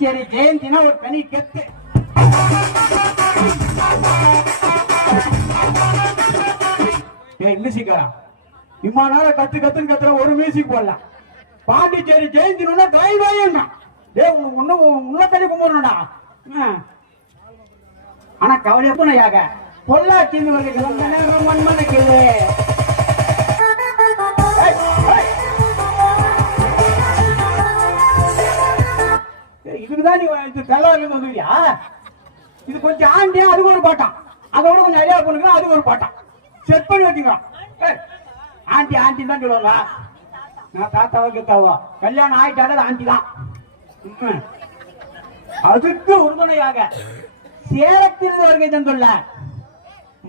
பாண்டிச்சேரி ஜெயந்தினா ஒரு தனி கெத்து. மியூசிக்கா இம்மா நாள கத்துன்னு கத்துற ஒரு மியூசிக் போடலாம். பாண்டிச்சேரி ஜெயந்தினா தைவாயம்னா உன்ன தனி கும்பிடணும்டா. ஆனா கவலை எப்படியாக பொள்ளாச்சின்னு ஒரு கிளம்ப நேரம் மண்மனைக்குது. இதுக்குதான் நீ கல்லாறு வந்துருக்கியா? இது கொஞ்சம் ஆண்டியா அதுக்கு ஒரு பாட்டான், அதோட கொஞ்சம் நிறைய பொண்ணுங்க அதுக்கு ஒரு பாட்டான் செட் பண்ணி வச்சுக்கலாம். ஆண்டி ஆண்டி தான் சொல்லுவாங்க. நான் தாத்தாவுக்கு தாவா கல்யாணம் ஆயிட்டாலும் ஆண்டி தான். அதுக்கு உறுதுணையாக சேலத்தில் வருகை தந்துள்ள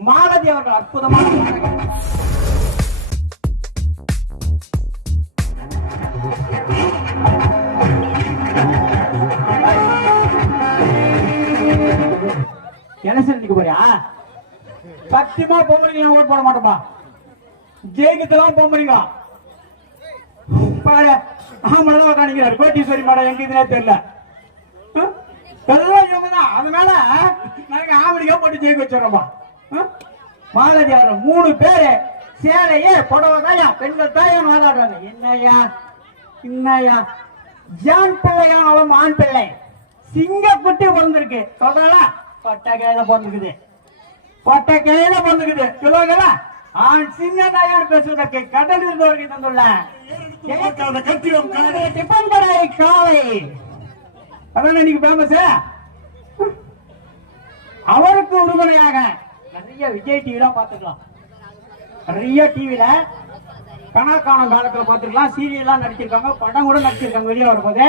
மாலதி அவர்கள் அற்புதமான எலெக்ஷன் நிக்க போறியா? சத்தியமா பொம்பளைங்க ஓட் போட மாட்டோம்பா. ஜெயிக்கத்தெல்லாம் பொம்பளைங்க பாரு. ஆமதான் காணிக்கிறார் கோட்டீஸ்வரி மேடம் எங்க இதுனே தெரியல. எல்லாம் இவங்க தான். அதனால நாங்க ஆமடிக்கா போட்டு ஜெயிக்க வச்சிடறோம்பா. மாலதி அவர் 3 பேரு சேலையே புடவை தாயா பெண்கள் தாயா வாதாடுறாங்க. என்னையா என்னையா ஜான் பிள்ளையானாலும் ஆண் பிள்ளை சிங்க குட்டி பிறந்திருக்கு சொல்றா. பட்டை கையில பிறந்துக்குது, பட்டை கையில பிறந்துக்குது சொல்லுவாங்களா. ஆண் சின்ன தாயார் பேசுவதற்கு கடல் இருந்தவர்கள் தந்துள்ள காலை அதான் இன்னைக்கு ஃபேமஸ். அவருக்கு உறுதுணையாக நிறைய விஜய் டிவில பாத்துக்கலாம். நிறைய டிவில கணக்கான காலத்துல பாத்துக்கலாம். சீரியல்லாம் நடிச்சிருக்காங்க, படம் கூட நடிச்சிருக்காங்க. வெளியே வரும்போது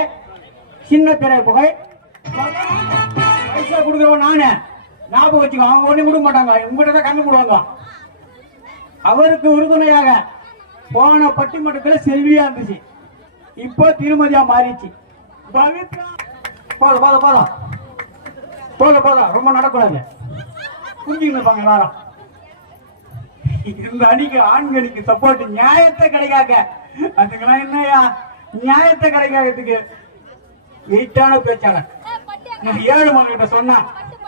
சின்ன திரை புகை பைசா கொடுக்குறவன் நானு ஞாபகம் வச்சுக்கோ. அவங்க ஒண்ணு கொடுக்க மாட்டாங்க, உங்ககிட்ட தான் கண்ணு போடுவாங்க. அவருக்கு உறுதுணையாக போன பட்டிமன்றத்துல செல்வியா இருந்துச்சு, இப்போ திருமதியா மாறிச்சு. பவித்ரா போதும் போதும் போதும் போதும் போதும் ரொம்ப நடக்கூடாது. புரிஞ்சுக்கிட்டு இருப்பாங்க எல்லாரும். இந்த அணிக்கு ஆண்களுக்கு சப்போர்ட் நியாயத்தை கிடைக்காக அதுக்கெல்லாம் என்னையா நியாயத்தை கிடைக்காததுக்கு வெயிட்டான பேச்சாளர் 7 மகன்கிட்ட சொன்னா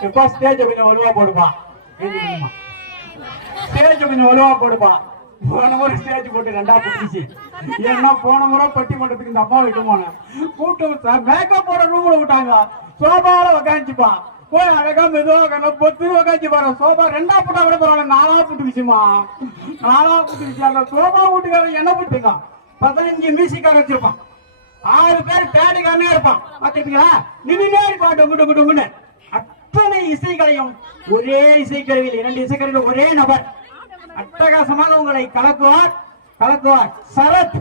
எப்போ ஸ்டேஜ் கொஞ்சம் வலுவா போடுப்பா, ஸ்டேஜ் கொஞ்சம் வலுவா போடுப்பா. போன முறை ஸ்டேஜ் போட்டு 2ஆ போட்டுச்சு. ஏன்னா போன முறை பட்டிமன்றத்துக்கு இந்த அம்மா விட்டு போனேன் கூட்டு மேக்கப் போட ரூம்ல விட்டாங்க. சோபால உக்காந்துப்பா போய் அழகா மெதுவா பொத்து உக்காந்து பாரு. சோபா 2ஆ போட்டா கூட பரவாயில்ல, 4ஆ போட்டுக்குச்சுமா. 4ஆ போட்டுக்குச்சு. அந்த சோபா வீட்டுக்காரன் என்ன போட்டுங்க 15 மியூசிக்காக வச்சிருப்பான். 6 பேர் பேடிக்காரனே இருப்பான். பாத்துட்டீங்களா? நின்னுனே இருப்பான் டொங்கு டொங்குன்னு. அத்தனை இசைகளையும் ஒரே இசைக்கருவியில் 2 இசைக்கருவியில் ஒரே நபர் அட்டகாசமாக உங்களை கலக்குவார் சரத்.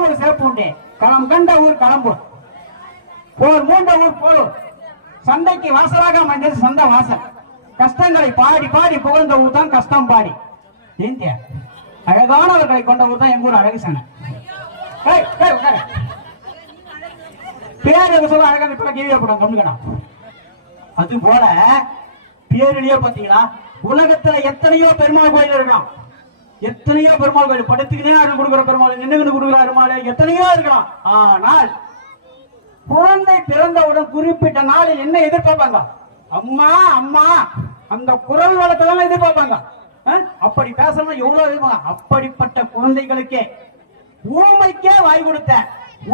ஒரு சிறப்பு உண்டு. களம் கண்ட ஊர் களம்பூர், போர் மூண்ட ஊர் போர். சண்டைக்கு வாசலாக அமைந்தது சந்த வாசல். கஷ்டங்களை பாடி பாடி புகழ்ந்த ஊர் தான் கஷ்டம் பாடி. அழகானவர்களை கொண்ட ஊர் தான் எங்க ஊர் அழகு சனை. பேர் சொல்ல அழகான கேள்விப்படும். அது போல பேரிலேயே பாத்தீங்களா உலகத்துல எத்தனையோ பெருமாள் கோயில் இருக்கலாம். எத்தனையோ பெருமாள் கோயில் படுத்துக்கிட்டே அருள் கொடுக்குற பெருமாள், நின்னுகிட்டு கொடுக்குற பெருமாள் எத்தனையோ இருக்கலாம். ஆனால் குழந்தை பிறந்தவுடன் குறிப்பிட்ட நாளில் என்ன எதிர்பார்ப்பாங்க? அம்மா அம்மா அந்த குரல் வளர்த்ததான் எதிர்பார்ப்பாங்க. அப்படி பேசணும் எவ்வளவு எதிர்பார்ப்பாங்க. அப்படிப்பட்ட குழந்தைகளுக்கே ஊமைக்கே வாய் கொடுத்த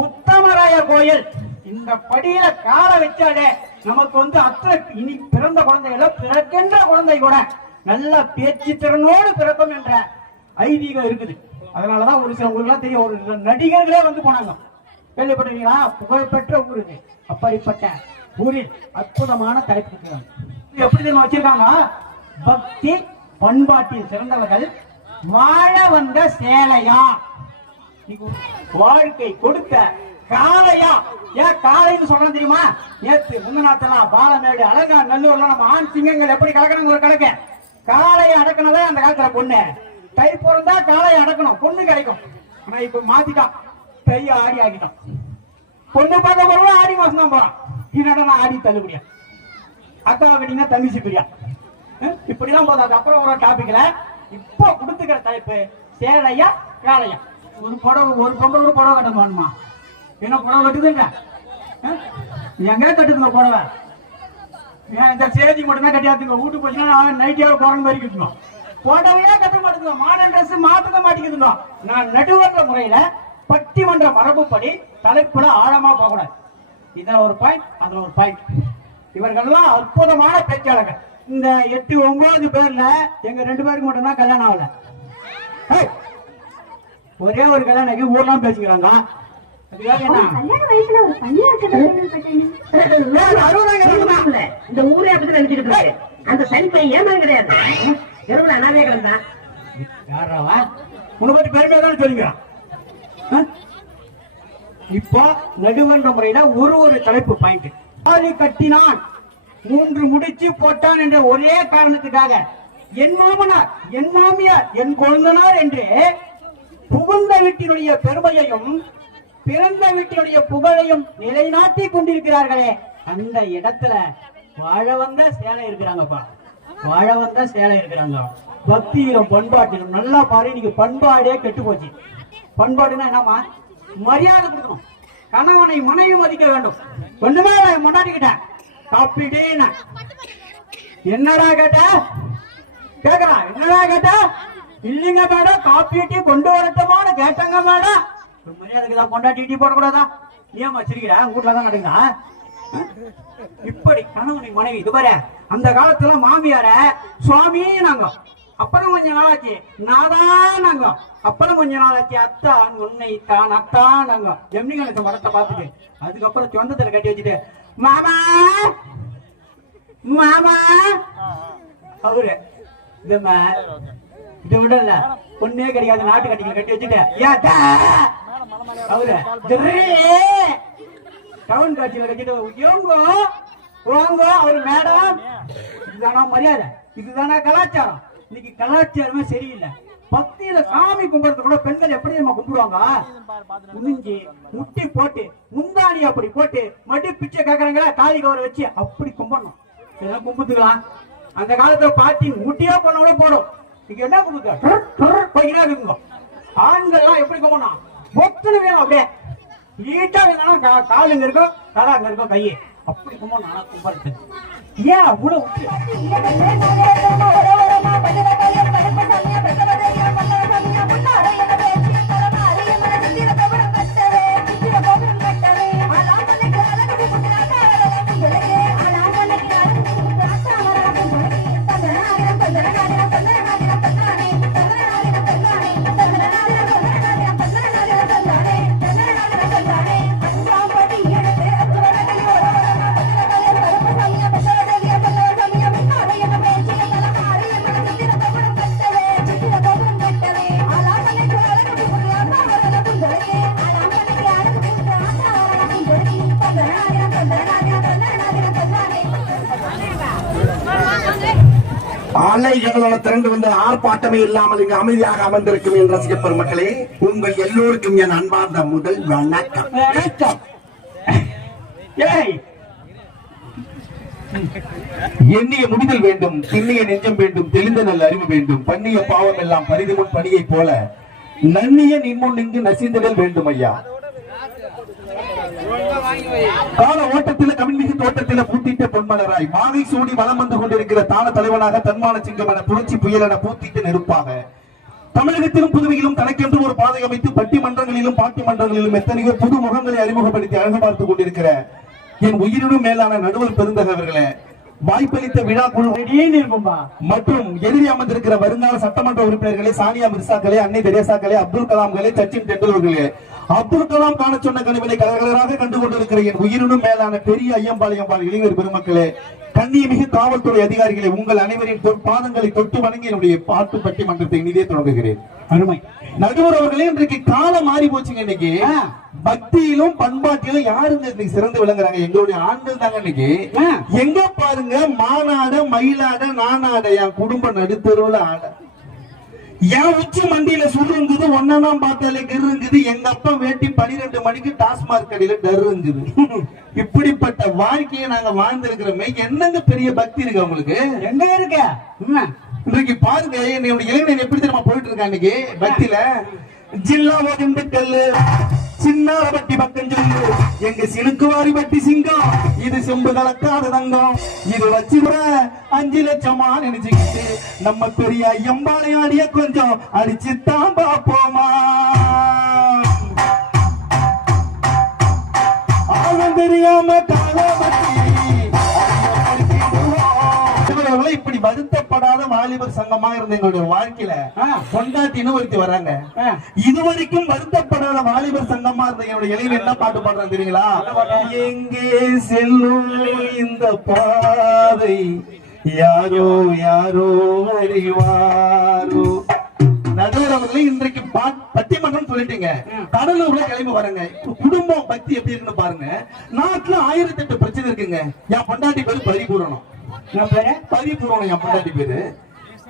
உத்தமராயர் கோயில் இந்த படியில கால வச்சாலே நமக்கு அத்தனை இனி பிறந்த குழந்தைகள பிறக்கின்ற குழந்தை கூட நல்ல பேச்சு திறனோடு பிறக்கும் என்ற ஐதீகம் இருக்குது. அதனாலதான் ஒரு சில ஊர்லாம் தெரியும், ஒரு நடிகர்களே போனாங்க. கேள்விப்பட்டீங்களா? புகழ்பெற்ற ஊர் இது. அப்படிப்பட்ட ஊரில் அற்புதமான தலைப்பு எப்படி தெரியுமா வச்சிருக்காங்க? பக்தி பண்பாட்டில் சிறந்தவர்கள் வாழ வந்த சேலையா, வாழ்க்கை கொடுத்த காளையா. ஏன் காளைன்னு சொல்றோம் தெரியுமா? நேற்று முன்னாத்தெல்லாம் பாலமேடு அழகா நல்லூர்ல நம்ம ஆண் சிங்கங்கள் எப்படி கலக்கணும் ஒரு கணக்கு. காளையை அடக்கணும் அந்த காலத்துல பொண்ணு. தை பிறந்தா காளையை அடக்கணும், பொண்ணு கிடைக்கும். ஆனா இப்ப மாத்திட்டான், தைய ஆடி ஆகிட்டோம். பொண்ணு பார்க்க போறோம் ஆடி மாசம் தான் போறான். என்னடா ஆடி தள்ளுபடியா, அக்கா கட்டிங்கன்னா தம்பிச்சு பிரியா, இப்படிதான் போதாது. அப்புறம் ஒரு டாபிக்ல இப்போ கொடுத்துக்கிற தலைப்பு சேலையா காளையா. ஒரு புடவை, ஒரு பொம்பளை புடவை கட்டணுமா? என்ன புடவை கட்டுதுன்ற எங்க கட்டுதுங்க புடவை? ஏன் இந்த சேதி மட்டும் தான் கட்டியாதுங்க. வீட்டுக்கு போச்சுன்னா நைட்டியாவது குரங்கு மாதிரி கட்டணும். புடவையே கட்ட மாட்டேங்குது. மாடர்ன் ட்ரெஸ் மாத்த மாட்டேங்குதுங்க. நான் நடுவர்ற முறையில பட்டிமன்ற மரபுப்படி தலைப்புல ஆழமா போகக்கூடாது. இதுல ஒரு பாயிண்ட், அதுல ஒரு பாயிண்ட். இவர்கள்லாம் அற்புதமான பேச்சாளர்கள். இந்த 8-9 பேர்ல எங்க 2 பேருக்கு மட்டும் தான் கல்யாணம் ஆகல. ஒரே ஒரு கல்யாணம் ஊர்லாம் பேசிக்கிறாங்க. இந்த ஊரே அப்படி நினைச்சுக்கிட்டு அந்த சனிப்பை ஏமா கிடையாது. அனாதையா கிடந்தான். யாராவா உன்னை பத்தி பெருமையா தானே சொல்லிக்கிறான். இப்போ நடுவன்ற முறையில ஒரு தலைப்பு பாயிண்ட். தாலி கட்டினான் 3 முடிச்சு போட்டான் என்ற ஒரே காரணத்துக்காக என் மாமனார், என் மாமியார், என் கொழுந்தனார் என்று புகுந்த வீட்டினுடைய பெருமையையும் பிறந்த வீட்டினுடைய புகழையும் நிலைநாட்டி கொண்டிருக்கிறார்களே, அந்த இடத்துல வாழ வந்த சேலை இருக்கிறாங்கப்பா. வாழ வந்த சேலை இருக்கிறாங்க. பக்தியிலும் பண்பாட்டிலும் நல்லா பாரு. நீங்க பண்பாடே கெட்டு போச்சு. பண்பாடுன்னா என்னமா? மரியாதை கொடுக்கணும். கணவனை மனைவி மதிக்க வேண்டும். கொஞ்சமா முன்னாடிக்கிட்டேன் காப்பிட்டேன். என்னடா கேட்ட கேக்குறா? என்னடா கேட்ட? இல்லைங்க மேடம், காப்பிட்டு கொண்டு வரட்டுமான்னு கேட்டங்க மேடம். மரியாதைக்குதான் கொண்டாட்டி டீ போடக்கூடாதா? ஏமா சிரிக்கிற? வீட்டுலதான் நடக்குதா? இப்படி கணவனை மனைவி இது பாரு. அந்த காலத்துல மாமியார சுவாமி நாங்க, அப்புறம் கொஞ்ச நாளாச்சு நாதா நாங்க, அப்புறம் கொஞ்ச நாளாச்சு அத்தான் உன்னை தான் அத்தான் நாங்க. ஜெமினி கணேச மரத்தை பார்த்துட்டு அதுக்கப்புறம் சொந்தத்துல கட்டி வச்சுட்டு மாமா மாமா அவரு இதை விடல பொண்ணே கிடைக்காது. நாட்டு கட்டிகளை கட்டி வச்சுட்டு அவரு டவுன் காட்சியில கட்டிட்டு அவரு மேடம். இதுதானா மரியாதை? இதுதானா கலாச்சாரம்? இன்னைக்கு கலாச்சாரமே சரியில்லை. பக்தியில சாமி கும்பிடுறது கூட பெண்கள் எப்படி நம்ம கும்பிடுவாங்க? குனிஞ்சி முட்டி போட்டு முந்தாணி அப்படி போட்டு மடி பிச்சை கேக்குறாங்களா தாலி கவரை வச்சு அப்படி கும்பிடணும். இதெல்லாம் கும்பிட்டுக்கலாம். அந்த காலத்துல பாட்டி முட்டியா போனோட போடும். நீங்க என்ன கும்பிட்டு ஆண்கள்லாம் எப்படி கும்பிடணும்? பொத்துன்னு வேணும். அப்படியே நீட்டா வேணும். கால் எங்க இருக்கும், தலை அங்க இருக்கும், கையை அப்படி கும்பிடணும். ஆனா கும்பிடுறது ஏன் அவ்வளவு அலைகளோட திரண்டு வந்த ஆர்ப்பாட்டமே இல்லாமல் இங்கு அமைதியாக அமர்ந்திருக்கும் என் ரசிக பெருமக்களே, உங்கள் எல்லோருக்கும் என் அன்பார்ந்த முதல் வணக்கம். எண்ணிய முடிதல் வேண்டும், திண்ணிய நெஞ்சம் வேண்டும், தெளிந்த நல்ல அறிவு வேண்டும், பண்ணிய பாவம் எல்லாம் பரிதி முன் பணியை போல நன்னிய நின்முன் இங்கு நசிந்ததல் வேண்டும். ஐயா, கால ஓட்டத்தில கவின்மிகு தோட்டத்தில பூத்திட்ட பொன்மலராய் மாவை சூடி வலம் வந்து கொண்டிருக்கிற தான தலைவனாக தன்மான சிங்கம் என புரட்சி புயல் என பூத்திட்டு நெருப்பாக தமிழகத்திலும் புதுவையிலும் தனக்கென்று ஒரு பாதை அமைத்து பட்டிமன்றங்களிலும் பாட்டி மன்றங்களிலும் எத்தனையோ புது முகங்களை அறிமுகப்படுத்தி அழகு பார்த்துக் கொண்டிருக்கிற என் உயிரினும் மேலான நடுவர் பெருந்தகவர்களே, வாய்ப்பளித்த விழா குழு மற்றும் எதிரி அமர்ந்திருக்கிற வருங்கால சட்டமன்ற உறுப்பினர்களே, சானியா மிர்சாக்களே, அன்னை தெரேசாக்களே, அப்துல் கலாம்களே, சச்சின் டெண்டுல்கர்களே, அப்துல் கலாம் காண சொன்ன கனவினை கலகலராக கண்டு கொண்டிருக்கிற என் உயிரினும் மேலான பெரிய ஐயம்பாளையம் இளைஞர் பெருமக்களே, கண்ணியமிகு காவல்துறை அதிகாரிகளே, உங்கள் அனைவரின் பாதங்களை தொட்டு வணங்கி என்னுடைய பாட்டு பட்டிமன்றத்தை இனிதே தொடங்குகிறேன். அருமை நடுவர் அவர்களே, இன்றைக்கு காலம் மாறி போச்சுங்க. இன்னைக்கு பக்தியிலும் பண்பாட்டிலும் யாருங்க இன்னைக்கு சிறந்து விளங்குறாங்க? எங்களுடைய ஆண்கள் தாங்க. இன்னைக்கு எங்க பாருங்க, மாநாட மயிலாட நானாட என் குடும்ப நடுத்தருவுல ஆட, என் உச்சி மண்டியில சுருங்குது, ஒன்னாம் பார்த்தாலே கிருங்குது, எங்க அப்பா வேட்டி 12 மணிக்கு டாஸ்மாக் கடையில டருங்குது. இப்படிப்பட்ட வாழ்க்கையை நாங்க வாழ்ந்திருக்கிறோமே, என்னங்க பெரிய பக்தி இருக்கு உங்களுக்கு? எங்க இருக்க இன்றைக்கு பாருங்க, என்னுடைய இளைஞன் எப்படி தெரியுமா போயிட்டு இருக்கா இன்னைக்கு பக்தியில? ஜில்லாவோ திண்டுக்கல்லு சின்னாரப்பட்டி பக்கம் சொல்லு எங்க சிலுக்குவாரி பட்டி சிங்கம் இது செம்பு கலக்காத தங்கம் இது வச்சு கூட 5 லட்சமா நினைச்சுக்கிட்டு நம்ம பெரிய ஐயம்பாளையாடிய கொஞ்சம் அடிச்சுத்தான் பாப்போமா ஆளும் தெரியாம காலபட்டி இப்படி வருத்தப்படாத வாலிபர் சங்கமா இருந்த எங்களுடைய வாழ்க்கையில பொண்டாட்டின்னு ஒருத்தி வராங்க. இதுவரைக்கும் வருத்தப்படாத வாலிபர் சங்கமா இருந்த என்னுடைய இளைஞர் என்ன பாட்டு பாடுறாங்க தெரியுங்களா? எங்கே செல்லும் இந்த பாதை யாரோ யாரோ அறிவாரோ. நடுவரவர்களே இன்றைக்கு பட்டிமன்றம் சொல்லிட்டீங்க. கடலூர்ல கிளம்பி வரங்க. குடும்பம் பக்தி எப்படி இருக்குன்னு பாருங்க. நாட்டுல 1008 பிரச்சனை இருக்குங்க. என் பொண்டாட்டி பேரு பரிபூரணம். பரிபூரணம் என் பொண்டாட்டி பேரு.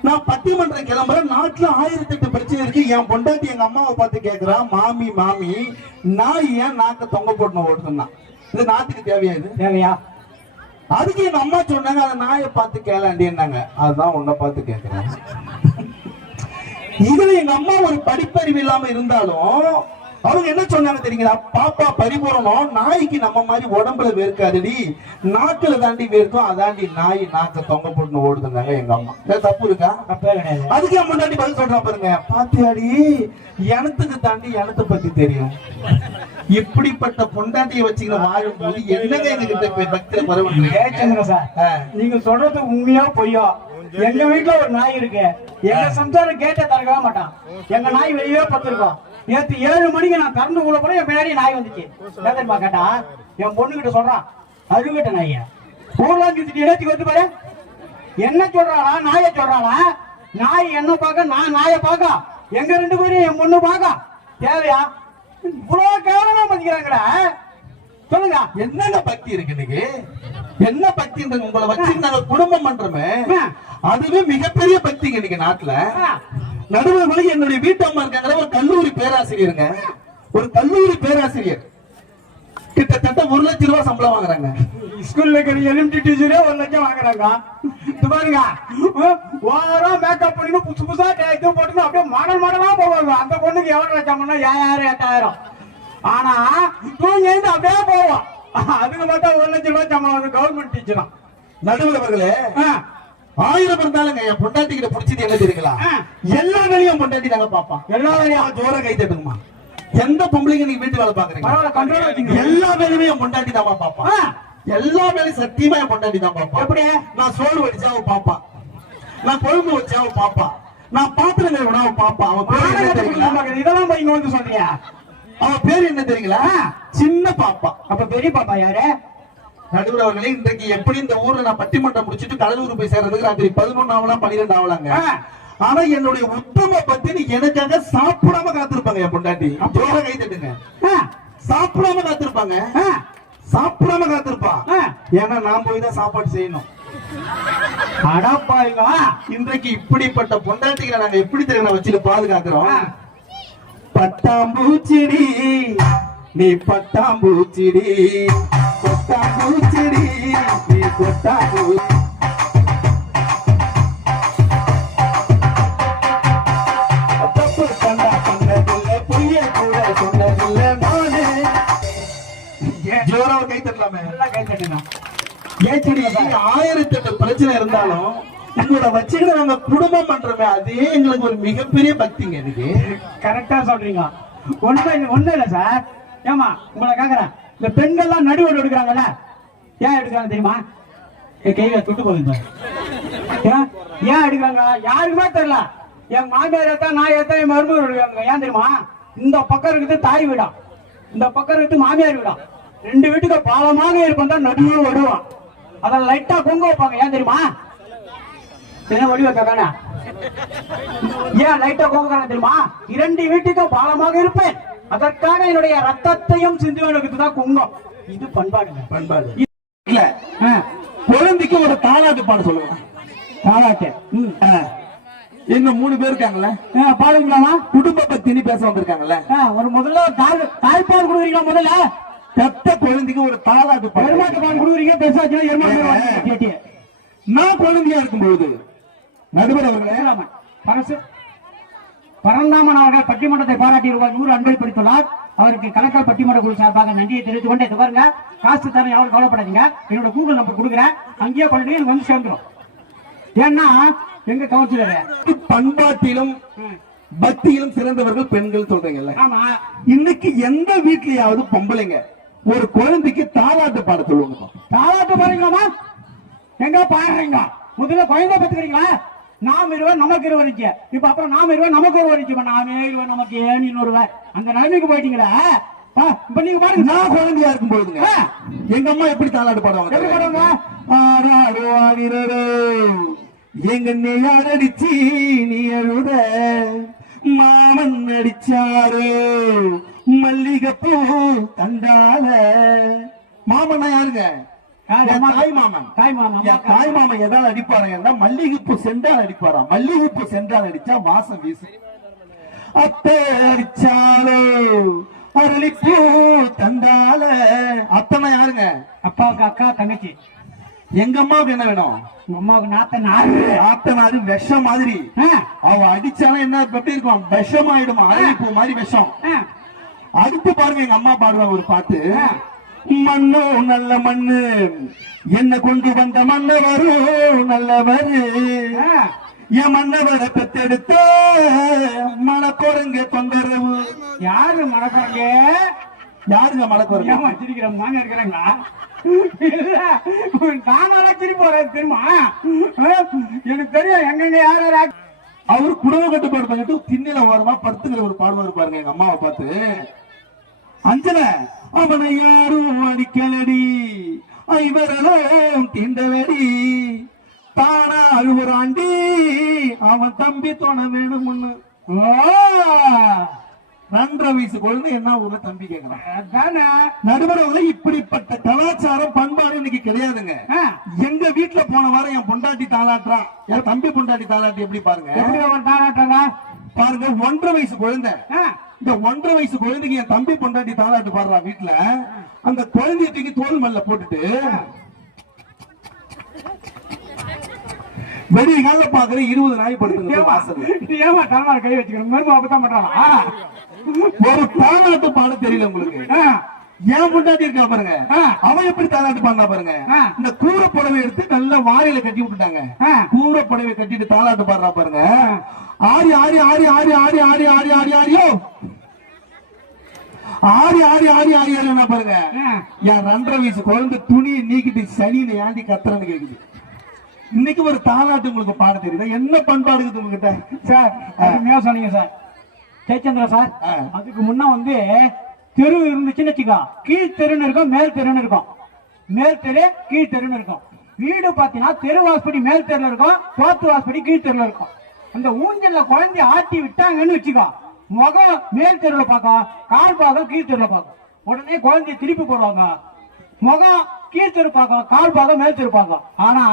நான் பட்டிமன்றம் கிளம்புறேன். நாட்டுல 1008 பிரச்சனை இருக்கு. என் பொண்டாட்டி எங்க அம்மாவை பார்த்து கேக்குறா, மாமி மாமி நான் ஏன் நாக்க தொங்க போட்டு ஓட்டுனா இது நாட்டுக்கு தேவையா? இது தேவையா? அதுக்கு எங்க அம்மா சொன்னாங்க, அதை நாயை பார்த்து கேளாண்டின்னாங்க. அதுதான் உன்னை பார்த்து கேட்கிறேன். இதுல எங்க அம்மா ஒரு படிப்பறிவு இல்லாம இருந்தாலும் அவங்க என்ன சொன்னாங்க தெரியுங்களா? பாப்பா பரிபூரணம், நாய்க்கு நம்ம மாதிரி உடம்புல வேர்க்காதடி, நாக்குல தாண்டி வேர்க்கும், அதாண்டி நாய் நாக்க தொங்க போட்டு ஓடுதுனாங்க எங்க அம்மா. தப்பு இருக்கா? அதுக்கு என் முன்னாடி பதில் சொல்றா பாருங்க, பாத்தியாடி எனத்துக்கு தாண்டி எனத்தை பத்தி தெரியும். இப்படிப்பட்ட பொண்டாட்டியை வச்சுக்கிற வாழும் போது என்னங்க எங்ககிட்ட பக்தியில பரவாயில்ல சார். நீங்க சொல்றது உண்மையா பொய்யா? எங்க வீட்டுல ஒரு நாய் இருக்கு. எங்க சம்சாரம் கேட்ட தரவே மாட்டான். எங்க நாய் வெளியே பத்திருக்கோம். நேற்று 7 மணிக்கு நான் திறந்து கூட போற என் பின்னாடி நாய் வந்துச்சு. தெரியுமா கேட்டா என் பொண்ணு கிட்ட சொல்றான், அழுகிட்ட நாய ஊர்லாம் சுத்திட்டு இணைச்சி வந்து பாரு. என்ன சொல்றாளா? நாயை சொல்றாளா? நாய் என்ன பார்க்க, நான் நாயை பார்க்க, எங்க 2 பேரும் என் பொண்ணு பார்க்க தேவையா? இவ்வளவு கேவலமா மதிக்கிறாங்கடா. சொல்லுங்க, என்னென்ன பக்தி இருக்கு இன்னைக்கு? என்ன பக்தி? உங்களை வச்சு நாங்க குடும்பம் பண்றோமே, அதுவே மிகப்பெரிய பக்தி இன்னைக்கு நாட்டுல. நடுவர்களுக்கு என்னுடைய வீட்டம்மா இருக்காங்க, ஒரு கல்லூரி பேராசிரியருங்க. ஒரு கல்லூரி பேராசிரியர் கிட்டத்தட்ட 1 லட்சம் ரூபாய் சம்பளம் வாங்குறாங்க. ஸ்கூல்ல இருக்கிற எலிமெண்டரி டீச்சரே 1 லட்சம் வாங்குறாங்க. பாருங்க, வாரம் மேக்கப் பண்ணி புதுசு புதுசா டேக்கு போட்டு அப்படியே மாடல் மாடலா போவாங்க. அந்த பொண்ணுக்கு எவ்வளவு லட்சம்னா 5000 8000. ஆனா தூங்கி அப்படியே போவோம். அதுக்கு பார்த்தா 1 லட்சம் ரூபாய் சம்பளம் கவர்மெண்ட் டீச்சரா. நடுவர் அவர்களே, 1000 இருந்தாலுங்க என் பொண்டாட்டி கிட்ட பிடிச்சது என்ன தெரியுங்களா? எல்லா வேலையும் பொண்டாட்டி நாங்க பாப்போம். எல்லா வேலையும் ஜோர கை தட்டுங்கம்மா. எந்த பொம்பளைங்க நீங்க வீட்டு வேலை பாக்குறீங்க? எல்லா வேலையுமே என் பொண்டாட்டி தான் பாப்பா. எல்லா வேலையும் சத்தியமா என் பொண்டாட்டி தான் பாப்பா. எப்படி? நான் சோறு வடிச்சா அவ பாப்பா, நான் குழம்பு வச்சா அவ பாப்பா, நான் பாத்திரம் கழுவினா அவ பாப்பா. அவன் பேரு என்ன தெரியுங்களா? இதெல்லாம் இங்க வந்து சொல்றியா? அவன் பேரு என்ன தெரியுங்களா? சின்ன பாப்பா. அப்ப பெரிய பாப்பா யாரு? நடுவர் அவர்களே, இன்றைக்கு எப்படி இந்த ஊர்ல நான் பட்டிமன்றம் முடிச்சுட்டு கடலூர் போய் சேர்றதுக்கு ராத்திரி 11 ஆகலாம் 12 ஆகலாங்க. ஆனா என்னுடைய உத்தம பத்தி எனக்காக சாப்பிடாம காத்திருப்பாங்க என் பொண்டாட்டி. ஜோர கை தட்டுங்க. சாப்பிடாம காத்திருப்பாங்க. சாப்பிடாம காத்திருப்பான். ஏன்னா நான் போய் தான் சாப்பாடு செய்யணும். அடப்பாங்க, இன்றைக்கு இப்படிப்பட்ட பொண்டாட்டிகளை நாங்க எப்படி தெரியும் வச்சுட்டு பாதுகாக்கிறோம். பட்டாம்பூச்சிடி நீ பட்டாம்பூச்சிடி, பட்டாம்பூச்சிடி நீ பட்டாம்பூச்சி. தப்பு கண்டா பண்ணதில்லை, பொய்ய கூட சொன்னதில்லை நானே. ஜோராவ கை தட்டலாமே. கை தட்டணும். 1008 பிரச்சனை இருந்தாலும் உங்களோட வச்சுக்கிற நம்ம குடும்பம் பண்றோமே, அதே எங்களுக்கு ஒரு மிகப்பெரிய பக்திங்க. இதுக்கு கரெக்டா சொல்றீங்க. ஒண்ணு இல்ல சார். ஏமா உங்களை கேக்குறேன், இந்த பெண்கள்லாம் நடுவோடு எடுக்கிறாங்கல்ல, ஏன் எடுக்கிறாங்க தெரியுமா? கையில துட்டு போகுது. ஏன் எடுக்கிறாங்க யாருக்குமே தெரியல. என் மாமியார் ஏத்தா, நான் ஏத்தா, என் மருமகள் எடுக்கிறாங்க. ஏன் தெரியுமா? இந்த பக்கம் இருக்குது தாய் வீடா, இந்த பக்கம் இருக்குது மாமியார் வீடா. 2 வீட்டுக்கு பாலமாக இருப்போம் தான் நடுவே விடுவான். அத லைட்டா பொங்க வைப்பாங்க. ஏன் தெரியுமா? என்ன வடி வைக்கான? ஏன் லைட்டா பொங்க தெரியுமா? 2 வீட்டுக்கு பாலமாக இருப்பேன், அதற்காக என்னுடைய ரத்தத்தையும் சிந்துவனுக்கு தான் குங்கம். இது பண்பாடுங்க. பண்பாடு இல்ல. குழந்தைக்கு ஒரு தாலாட்டு பாட சொல்லுங்க. தாலாட்டு இன்னும் 3 பேர் இருக்காங்கல்ல, பாடுங்களாமா? குடும்ப பத்தினி பேச வந்திருக்காங்கல்ல, ஒரு முதல்ல தாய்ப்பால் கொடுக்குறீங்களா? முதல்ல பெத்த குழந்தைக்கு ஒரு தாலாட்டு பாடு. எருமாட்டு பால் கொடுக்குறீங்க, பேசாச்சு. நான் குழந்தையா இருக்கும்போது நடுவர் அவர்களே, பரந்தாமன் அவர்கள் பட்டிமன்றத்தை பாராட்டி ரூபாய் 100 அன்பளிப்படுத்துள்ளார். அவருக்கு கலெக்டர் பட்டிமன்ற குழு சார்பாக நன்றியை தெரிவித்துக் கொண்டு இது பாருங்க, காசு தர யாரும் கவலைப்படாதீங்க. என்னோட கூகுள் நம்பர் கொடுக்குறேன், அங்கேயே பண்ணிட்டு எனக்கு வந்து சேர்ந்துடும். ஏன்னா எங்க கவுன்சிலர் பண்பாட்டிலும் பக்தியிலும் சிறந்தவர்கள் பெண்கள் சொல்றீங்கல்ல. ஆமா, இன்னைக்கு எந்த வீட்லயாவது பொம்பளைங்க ஒரு குழந்தைக்கு தாலாட்டு பாட சொல்லுவாங்க. தாலாட்டு பாருங்கம்மா, எங்க பாடுறீங்க? முதல்ல குழந்தை பெற்றுக்கிறீங்களா? நாம் இருவர் நமக்கு இருவர் இருந்துச்சு, இப்ப அப்புறம் நாம் இருவர் நமக்கு ஒரு இருந்துச்சு. நாமே இருவர் நமக்கு ஏன் இன்னொருவர், அந்த நிலைமைக்கு போயிட்டீங்களா? இப்ப நீங்க பாருங்க, நான் குழந்தையா இருக்கும் போதுங்க எங்க அம்மா எப்படி தாலாட்டு பாடுவாங்க? எப்படி பாடுவாங்க? எங்க யார் அடிச்சு நீ அழுத, மாமன் அடிச்சாரு மல்லிகைப்பூ தண்டால. மாமன்னா யாருங்க? தாய் மாமன். தாய் மாமன். தாய் மாமன் எதால் அடிப்பாருன்னா மல்லிகைப்பூ சென்றால் அடிப்பாராம். மல்லிகைப்பூ சென்றால் அடிச்சா வாசம் வீசு. அத்தை அடிச்சாலோ அரளிப்பூ தண்டால. அத்தனை யாருங்க? அப்பாவுக்கு அக்கா, தங்கச்சி. எங்க அம்மாவுக்கு என்ன வேணும்? உங்க அம்மாவுக்கு நாத்தனாரு. நாத்தனாரு விஷம் மாதிரி. அவ அடிச்சாலும் என்ன எப்படி இருக்கும்? விஷம் ஆயிடுமா, அரளிப்பூ மாதிரி விஷம். அடுத்து பாருங்க, எங்க அம்மா பாடுவாங்க ஒரு பாட்டு. மண்ணோ நல்ல மண்ணு, என்ன கொண்டு வந்த மன்னவரும் நல்லவரு, என் மன்னவரை பெத்தெடுத்த மணக்கோரங்க தொந்தரவு. யாரு மணக்கோரங்க? யாருங்க மணக்கோரங்க? வச்சிருக்கிற மாங்க இருக்கிறாங்களா? தானால திருப்பி போறது தெரியுமா? எனக்கு தெரியும் எங்க யாரு. அவரு குடும்ப கட்டுப்பாடு பண்ணிட்டு திண்ணில ஓரமா படுத்துங்கிற ஒரு பாடுவார் பாருங்க எங்க அம்மாவை பார்த்து. அஞ்சல அவனை யாரும் அடிக்கலடி, ஐவரலும் திண்டவடி, தானா அழுகுறாண்டி அவன் தம்பி தோண வேணும்னு. 2.5 வயசு குழந்தை என்ன ஊர்ல தம்பி கேட்கறான். நடுவரவுல இப்படிப்பட்ட கலாச்சாரம் பண்பாடு இன்னைக்கு கிடையாதுங்க. எங்க வீட்டுல போன வாரம் என் பொண்டாட்டி தாளாட்டுறான், என் தம்பி பொண்டாட்டி தாளாட்டி. எப்படி பாருங்க பாருங்க, 1.5 வயசு குழந்தை. இந்த 1.5 வயசு குழந்தைக்கு என் தம்பி பொண்டாட்டி தாளாட்டு பாடுறான் வீட்டுல. அந்த குழந்தைய தூக்கி தோல் மல்ல போட்டுட்டு வெடிய கால பாக்குற 20 நாய் படுத்துங்க வாசல்ல. ஏமா தலைமையில கை வச்சுக்கணும்? மரும அப்பதான் பண்றாளா? ஒரு தாலாட்டு பாட தெரியல உங்களுக்கு? ஏன் பொண்டாட்டி இருக்கா பாருங்க, அவன் எப்படி தாலாட்டு பாடுறா பாருங்க. இந்த கூரை புடவை எடுத்து நல்ல வாரியில கட்டி விட்டுட்டாங்க. கூரை புடவை கட்டிட்டு தாலாட்டு பாடுறா பாருங்க. ஆரி ஆரி ஆரி ஆரி ஆரி ஆரி ஆரி ஆரி ஆரியோ ஆரி ஆரி ஆரி ஆரி ஆரி பாருங்க. என் 2.5 வயசு குழந்தை துணியை நீக்கிட்டு சனியில ஏண்டி கத்துறன்னு கேக்குது. இன்னைக்கு ஒரு தாலாட்டு உங்களுக்கு பாட தெரியுதா? என்ன பண்பாடு இருக்குது உங்ககிட்ட? சார் அருமையா சொன்னீங்க சார் ஜெயச்சந்திரா சார். அதுக்கு முன்ன வந்து தெரு இருந்துச்சுன்னு வச்சுக்கோ, கீழ் தெருன்னு இருக்கும், மேல் தெருன்னு இருக்கும். மேல் தெரு கீழ் தெருன்னு இருக்கும். வீடு பாத்தீங்கன்னா தெரு வாசப்படி மேல் தெருல இருக்கும், தோத்து வாசப்படி கீழ் தெருல இருக்கும். அந்த ஊஞ்சல்ல குழந்தை ஆட்டி விட்டாங்கன்னு வச்சுக்கோ, முகம் மேல் தெருல பார்க்கும், கால் பாகம் கீழ் தெருல பார்க்கும். உடனே குழந்தைய திருப்பி போடுவாங்க. முகம் கீழ் தெரு பார்க்கும், கால் பாகம் மேல் தெரு பார்க்கும். ஆனா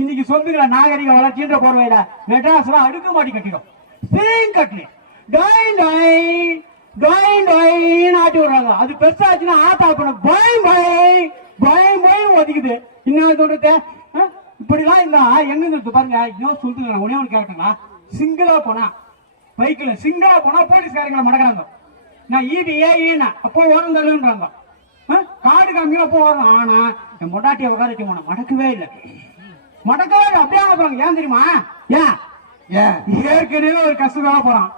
இன்னைக்கு சொல்லுகிற நாகரிக வளர்ச்சின்ற போர்வையில மெட்ராஸ்ல அடுக்குமாடி கட்டிடும், ஸ்பிரிங் கட்டி டாயின் டாயின் டாயின் டாயின் ஆட்டி விடுறாங்க. அது பெருசாச்சுன்னா ஆட்டா பண்ண பயம் பயம் பயம் பயம் ஒதுக்குது. இன்னும் சொல்றது இப்படிலாம் இருந்தா எங்க பாருங்க. இன்னும் சொல்லுங்க, ஒன்னே ஒன்று கேட்கணுங்களா? சிங்கிளா போனா பைக்ல சிங்கிளா போனா போலீஸ்காரங்களை மடக்கிறாங்க. நான் ஈபி ஏன்னா அப்போ ஓரம் தள்ளுன்றாங்க, காடு காமிக்கிற அப்போ ஓரம். ஆனா என் பொண்டாட்டியை உட்கார வச்சு போன மடக்கவே இல்லை, மடக்கவே இல்லை. அப்படியே ஆகுறாங்க. ஏன் தெரியுமா? ஏன் ஏற்கனவே ஒரு கஷ்டத்தோட போறான்,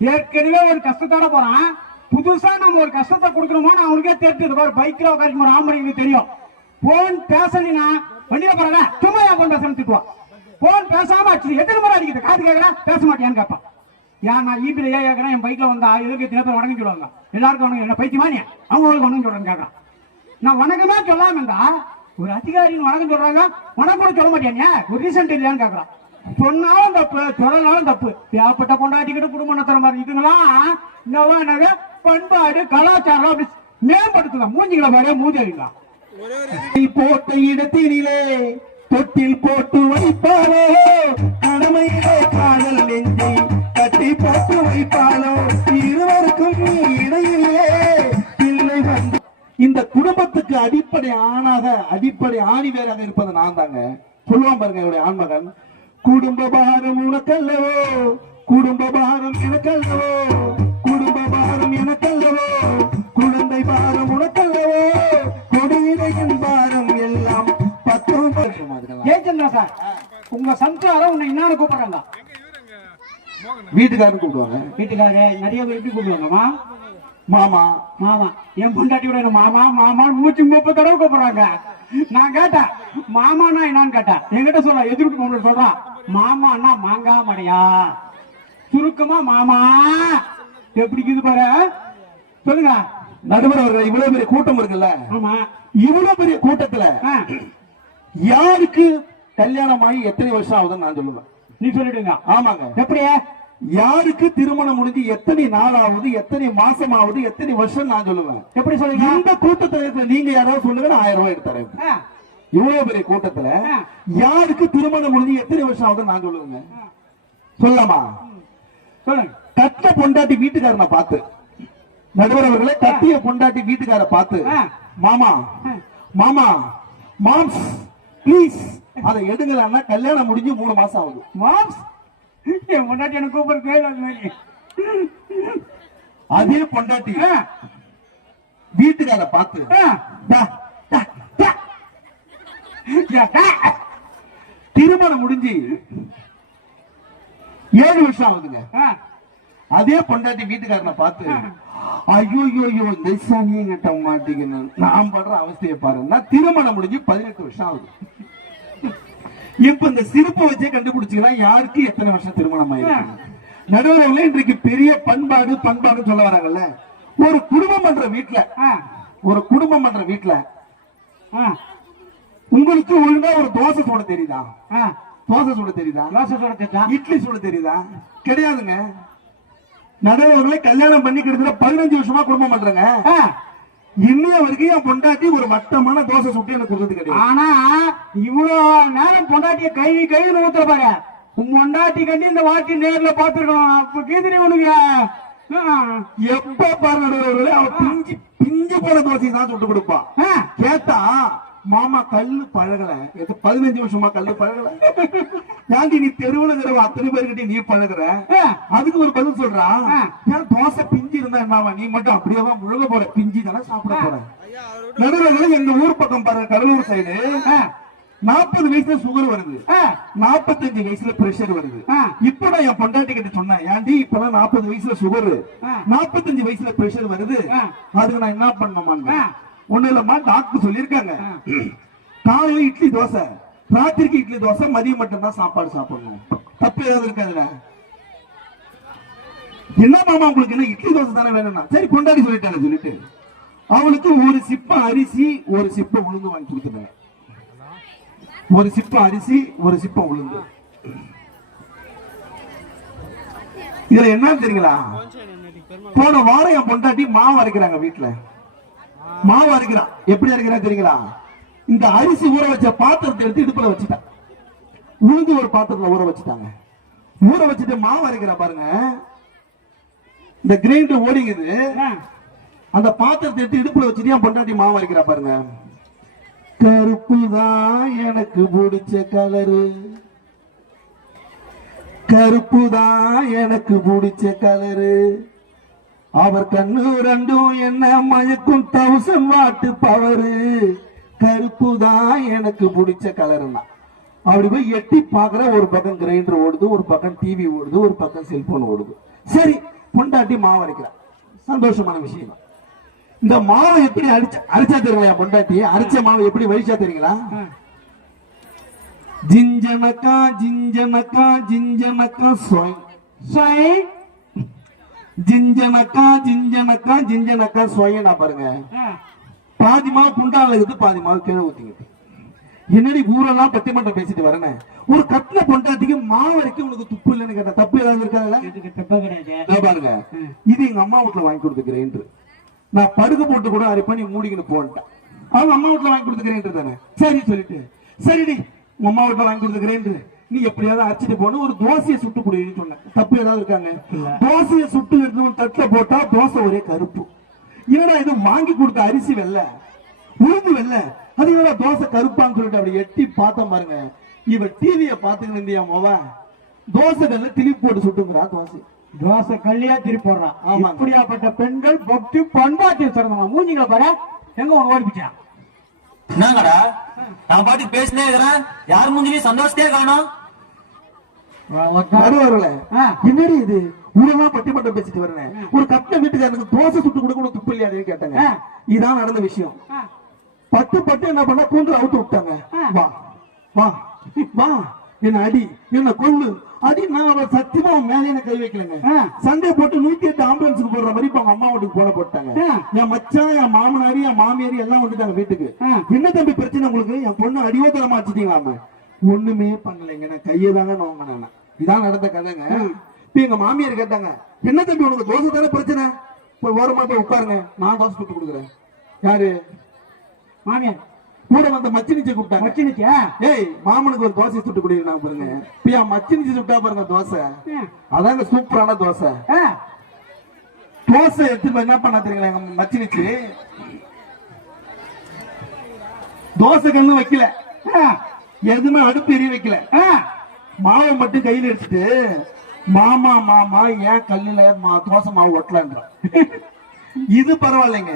ஏற்கனவே ஒரு கஷ்டத்தோட போறான். புதுசா நம்ம ஒரு கஷ்டத்தை கொடுக்கணுமோ அவனுக்கே தெரிஞ்சது. பைக்ல உட்காந்து ஒரு ஆம்பளைங்களுக்கு தெரியும். போன் பேசலினா வண்டியில போறாங்க, சும்மா என் போன் பேசணும் திட்டுவான். போன் பேசாம அடிச்சு எத்தனை முறை அடிக்குது, காது கேட்கறேன் பேச மாட்டேன்னு கேட்பான். ஏன் நான் ஈபில ஏன் கேட்கறேன், என் பைக்ல வந்தா எதுக்கு இத்தனை பேர் வணக்கம் சொல்லுவாங்க, எல்லாருக்கும் வணக்கம். என்ன பைத்தியமா நீ அவங்களுக்கு வணக்கம் சொல்றேன்னு கேட்கறான். நான் வணக்கமே சொல்லாம இருந்தா ஒரு அதிகாரின்னு வணக்கம் சொல்றாங்க, வணக்கம் கூட சொல்ல மாட்டேன், ஒரு ரீசன்ட் இல்லையான்னு கேட்கறான். சொன்னாலும் தப்பு, சொல்லனாலும் தப்பு. ஏற்பட்ட கொண்டாட்டிக்கிட்டு குடும்பம் நடத்துற மாதிரி இதுங்களாம் என்னவா பண்பாடு கலாச்சாரம் அப்படி மேம்படுத்தலாம். மூஞ்சிகளை பாரு, மூஞ்சிங்களா போட்ட இடத்திலே தொட்டில் போட்டு வைப்பாரோ, கடமையிலே காதல் நெஞ்சை கட்டி போட்டு வைப்பாரோ, இருவருக்கும் இடையிலே பிள்ளை வந்து. இந்த குடும்பத்துக்கு அடிப்படை ஆணாக, அடிப்படை ஆணிவேராக இருப்பது நான் தாங்க. சொல்லுவான் பாருங்க என்னுடைய ஆண்மகன், குடும்ப பாரம் உனக்கல்லவோ குடும்ப பாரம் எனக்கல்லவோ, குடும்ப பாரம் எனக்கல்லவோ, குழந்தை பாரம் உனக்கல்லவோ, கொடியிலையின் பாரம் எல்லாம் 19 ஜெயச்சந்திரா சார், உங்க சம்சாரம் உன்னை இன்னாரு கூப்பிடுறாங்க. வீட்டுக்காரன் கூப்பிடுவாங்க. வீட்டுக்காரரு நிறைய பேர் எப்படி கூப்பிடுவாங்கம்மா? மாமா மாமா. என் பொண்டாட்டியோட என்ன மாமா மாமா 130 தடவை கூப்பிடுறாங்க. நான் கேட்டேன் மாமானா என்னன்னு கேட்டேன். என்கிட்ட சொல்ல எதிர்ப்பு சொல்றான் மாமான்னா மாங்காய் மடையா, சுருக்கமா மாமா. எப்படி இது பாரு, சொல்லுங்க. நடுவர் அவர்கள், இவ்வளவு பெரிய கூட்டம் இருக்குல்ல, ஆமா, இவ்வளவு பெரிய கூட்டத்துல யாருக்கு கல்யாணம் ஆகி எத்தனை வருஷம் ஆகுதுன்னு நான் சொல்லுவேன். நீ சொல்லிடுங்க. ஆமாங்க. எப்படியா யாருக்கு திருமணம் முடிஞ்சு எத்தனை நாள் ஆகுது, எத்தனை மாசம் ஆகுது, எத்தனை வருஷம் நான் சொல்லுவேன். எப்படி சொல்லுங்க? இந்த கூட்டத்துல இருக்கிற நீங்க யாராவது சொல்லுங்க, நான் 1000 ரூபாய் எடுத்து தரேன். இவ்வளவு பெரிய கூட்டத்துல யாருக்கு திருமணம் முடிஞ்சு எத்தனை வருஷம் ஆகுதுன்னு நான் சொல்லுவேங்க. சொல்லலாமா? சொல்லுங்க. கட்ட பொண்டாட்டி வீட்டுக்காரனை பார்த்து, நடுவர் அவர்களே, கட்டிய பொண்டாட்டி வீட்டுக்கார பார்த்து, மாமா மாமா மாம்ஸ் ப்ளீஸ் அதை எடுங்களான்னா கல்யாணம் முடிஞ்சு 3 மாசம் ஆகுது. மாம்ஸ் என் பொண்டாட்டி எனக்கு கூப்பிடுறது. அதே பொண்டாட்டி வீட்டுக்கார பார்த்து திருமணம் முடிஞ்சு 7 வருஷம் ஆகுதுங்க. அதே பொண்டாட்டி வீட்டுக்காரனை பார்த்து ஐயோ இந்த சாணியை கட்ட மாட்டேங்கன்னு நான் படுற அவஸ்தையை பாருன்னா திருமணம் முடிஞ்சு 18 வருஷம் ஆகுது. இப்ப இந்த சிரிப்பை வச்சே கண்டுபிடிச்சுக்கலாம் யாருக்கு எத்தனை வருஷம் திருமணம் ஆயிருக்கு. நடுவர்களே, இன்றைக்கு பெரிய பண்பாடு சொல்ல வராங்கல்ல. ஒரு குடும்பம் பண்ற வீட்டுல உங்களுக்கு ஒழுங்கா ஒரு தோசை சுட தெரியுதா? தோசை சுட தெரியுதா? இட்லி சுட தெரியுதா? கிடையாதுங்க. நடுவர்களே, கல்யாணம் பண்ணி கிட்டத்தட்ட 15 வருஷமா குடும்பம் பண்றேங்க. இன்னைய வரைக்கும் என் பொண்டாட்டி ஒரு மட்டமான தோசை சுட்டு எனக்கு கொடுத்தது கிடையாது. ஆனா இவ்வளவு நேரம் பொண்டாட்டிய கையில ஊத்துற பாரு. உன் பொண்டாட்டி கண்டி இந்த வாட்டி நேர்ல பாத்துருக்கணும். அப்ப கீதிரி உனக்கு எப்ப பாரு நடுவர்களே, அவ பிஞ்சு போன தோசையை தான் சுட்டு கொடுப்பான். கேட்டா மாமா கல்லு பழகல, 15 வருஷமா கல்லு பழகல. ஏன்டி நீ தெருவுல இருக்கிற அத்தனை பேருக்கிட்ட நீ பழகுற? அதுக்கு ஒரு பதில் சொல்றான், ஏன் தோசை பிஞ்சு இருந்தா என்னவா, நீ மட்டும் அப்படியே முழுக போற, பிஞ்சு தானே சாப்பிட போற. நடுவர்களே, எங்க ஊர் பக்கம் பாருங்க, கடலூர் சைடு 40 வயசுல சுகர் வருது, 45 வயசுல பிரஷர் வருது. இப்ப நான் என் பொண்டாட்டி கிட்ட சொன்னேன், ஏன்டி இப்பதான் 40 வயசுல சுகர், 45 வயசுல பிரஷர் வருது, அதுக்கு நான் என்ன பண்ணணுமா? ஒண்ணு இல்லம்மா, டாக்டர் சொல்லிருக்காங்க, காலையில இட்லி தோசை, ராத்திரிக்கு இட்லி தோசை, மதியம் மட்டும் தான் சாப்பாடு சாப்பிடணும். தப்பு ஏதாவது இருக்காதுல? என்ன மாமா உங்களுக்கு என்ன இட்லி தோசை தானே வேணும்னா, சரி பொண்டாட்டி சொல்லிட்டாங்க சொல்லிட்டு அவளுக்கு ஒரு சிப்ப அரிசி ஒரு சிப்ப உளுந்து வாங்கி கொடுத்துட்டாங்க. ஒரு சிப்ப அரிசி ஒரு சிப்ப உளுந்து. இதுல என்ன தெரியுங்களா, போன வாரம் என் பொண்டாட்டி மாவு அரைக்கிறாங்க வீட்டுல. மாவு அரைக்கிறான், எப்படி அரைக்கிறா தெரியுங்களா? இந்த அரிசி ஊற வச்ச பாத்திரத்தை எடுத்து இடுப்புல வச்சுட்டான், உளுந்து ஒரு பாத்திரத்துல ஊற வச்சுட்டாங்க. ஊற வச்சுட்டு மாவு அரைக்கிறா பாருங்க, இந்த கிரைண்டர் ஓடிங்குது, அந்த பாத்திரத்தை எடுத்து இடுப்புல வச்சுட்டு என் பொண்டாட்டி மாவு அரைக்கிறா பாருங்க. கருப்புதான் எனக்கு பிடிச்ச கலரு, கருப்புதான் எனக்கு பிடிச்ச கலரு, அவர் கண்ணு ரெண்டும் என்ன மயக்கும் 1000 வாட் பவரு, கருப்புதான் எனக்கு பிடிச்ச கலருன்னா. அப்படி போய் எட்டி பாக்குற, ஒரு பக்கம் கிரைண்டர் ஓடுது, ஒரு பக்கம் டிவி ஓடுது, ஒரு பக்கம் செல்போன் ஓடுது. சரி, பொண்டாட்டி மாவு அரைக்கிறா, சந்தோஷமான விஷயம். இந்த மாவை எப்படி அரைச்சா தெரியுங்களா? பொண்டாட்டி அரைச்ச மாவு எப்படி வலிச்சா தெரியுங்களா? ஜிஞ்சனக்கா ஜிஞ்சனக்கா ஜிஞ்சனக்கா சொய் சொய், ஜிஞ்சனக்கா ஜிஞ்சனக்கா ஜிஞ்சனக்கா சொயனா பாருங்க. பாதி மாவு புண்டால இருக்குது, பாதி மாவு கீழே ஊத்திக்கிட்டு. என்னடி ஊரெல்லாம் பட்டிமன்றம் பேசிட்டு வரேன். ஒரு கட்டின பொண்டாட்டிக்கு மாவு வரைக்கும் உனக்கு துப்பு இல்லைன்னு கேட்ட தப்பு ஏதாவது இருக்காதுல்ல? பாருங்க, இது எங்க அம்மா வீட்டுல வாங்கி கொடுத்த கிரைண்டர். நான் படுக்க போட்டு கூட அரைப்பா, நீ மூடிக்கிட்டு போன்ட்டேன். அவங்க அம்மா வீட்டுல வாங்கி கொடுத்த கிரைண்டர் தானே, சரி சொல்லிட்டு, சரிடி உங்க அம்மா வீட்டுல வாங்கி கொடுத்த கிரைண்டர் நீ எப்படியாவது அரைச்சிட்டு போன, ஒரு தோசையை சுட்டு குடின்னு சொன்னேன். தப்பு ஏதாவது இருக்காங்க? தோசையை சுட்டு எடுத்து தட்டுல போட்டா தோசை ஒரே கருப்பு. என்னடா இது, வாங்கி கொடுத்த அரிசி வெள்ளை, உளுந்து வெள்ளை, அது என்னடா தோசை கருப்பான்னு சொல்லிட்டு அப்படி எட்டி பார்த்தோம் பாருங்க. இவ டிவியை பாத்துக்கிட்டு இருந்தியா மோவ, தோசை கல்ல திணிப்பு போட்டு சுட்டுங்கிறா தோசை. தோசை கல்லியா திருப்பி போடுறான். ஆமாங்க. இப்படியாப்பட்ட பெண்கள் பக்தி பண்பாட்டில் சிறந்தவங்க. மூஞ்சிங்களை பாரு, எங்க உங்க ஓடிப்பிச்சா? என்னங்கடா நான் பாட்டுக்கு பேசினே இருக்கிறேன், யார் மூஞ்சிலையும் சந்தோஷத்தையே காணோம். வருவாருல என்னடி இது ஊரெல்லாம் பட்டிமன்றம் பேசிட்டு வரேன். ஒரு கட்ட வீட்டுக்காரனுக்கு தோசை சுட்டு கொடுக்க உனக்கு துப்பு இல்லையா கேட்டாங்க. இதான் நடந்த விஷயம். பட்டு பட்டு என்ன பண்ண கூண்டு அவுத்து விட்டாங்க. வா வா வா என்ன அடி என்ன கொல்லு அடி. நான் அவள் சத்தியமா மேலே என்ன கை வைக்கலங்க. சண்டை போட்டு 108 ஆம்புலன்ஸுக்கு போடுற மாதிரி இப்ப அவங்க அம்மா வீட்டுக்கு போட போட்டாங்க. என் மச்சான் என் மாமனாரி என் மாமியாரி எல்லாம் வந்துட்டாங்க வீட்டுக்கு. என்ன தம்பி பிரச்சனை உங்களுக்கு? என் பொண்ணு அடியோத்தரமா வச்சுட்டீங்களாம? ஒண்ணுமே பண்ணலைங்க, நான் கையை தாங்க நோங்கினேன். இதான் நடந்த கதைங்க. இப்ப எங்க மாமியார் கேட்டாங்க, என்ன தம்பி உனக்கு தோசை தானே பிரச்சனை, போய் ஓரமா போய் உட்காருங்க, நான் தோசை சுட்டு கொடுக்குறேன். யாரு? மாமியார் கூட வந்த மச்சினிச்சை கூப்பிட்டாங்க. மச்சினிச்சா? ஏய் மாமனுக்கு ஒரு தோசை சுட்டு கொடுக்குறாங்க பாருங்க. இப்ப மச்சினிச்சு சுட்டா பாருங்க தோசை, அதாங்க சூப்பரான தோசை. தோசை எடுத்து என்ன பண்ண தெரியுங்களா எங்க மச்சினிச்சு? தோசை கண்ணு வைக்கல, எதுவுமே அடுப்பு எரிய வைக்கல, மாவை மட்டும் கையில எடுத்துட்டு மாமா மாமா ஏன் கல்லுல தோசை மாவு ஒட்டலான்ற. இது பரவாயில்லைங்க.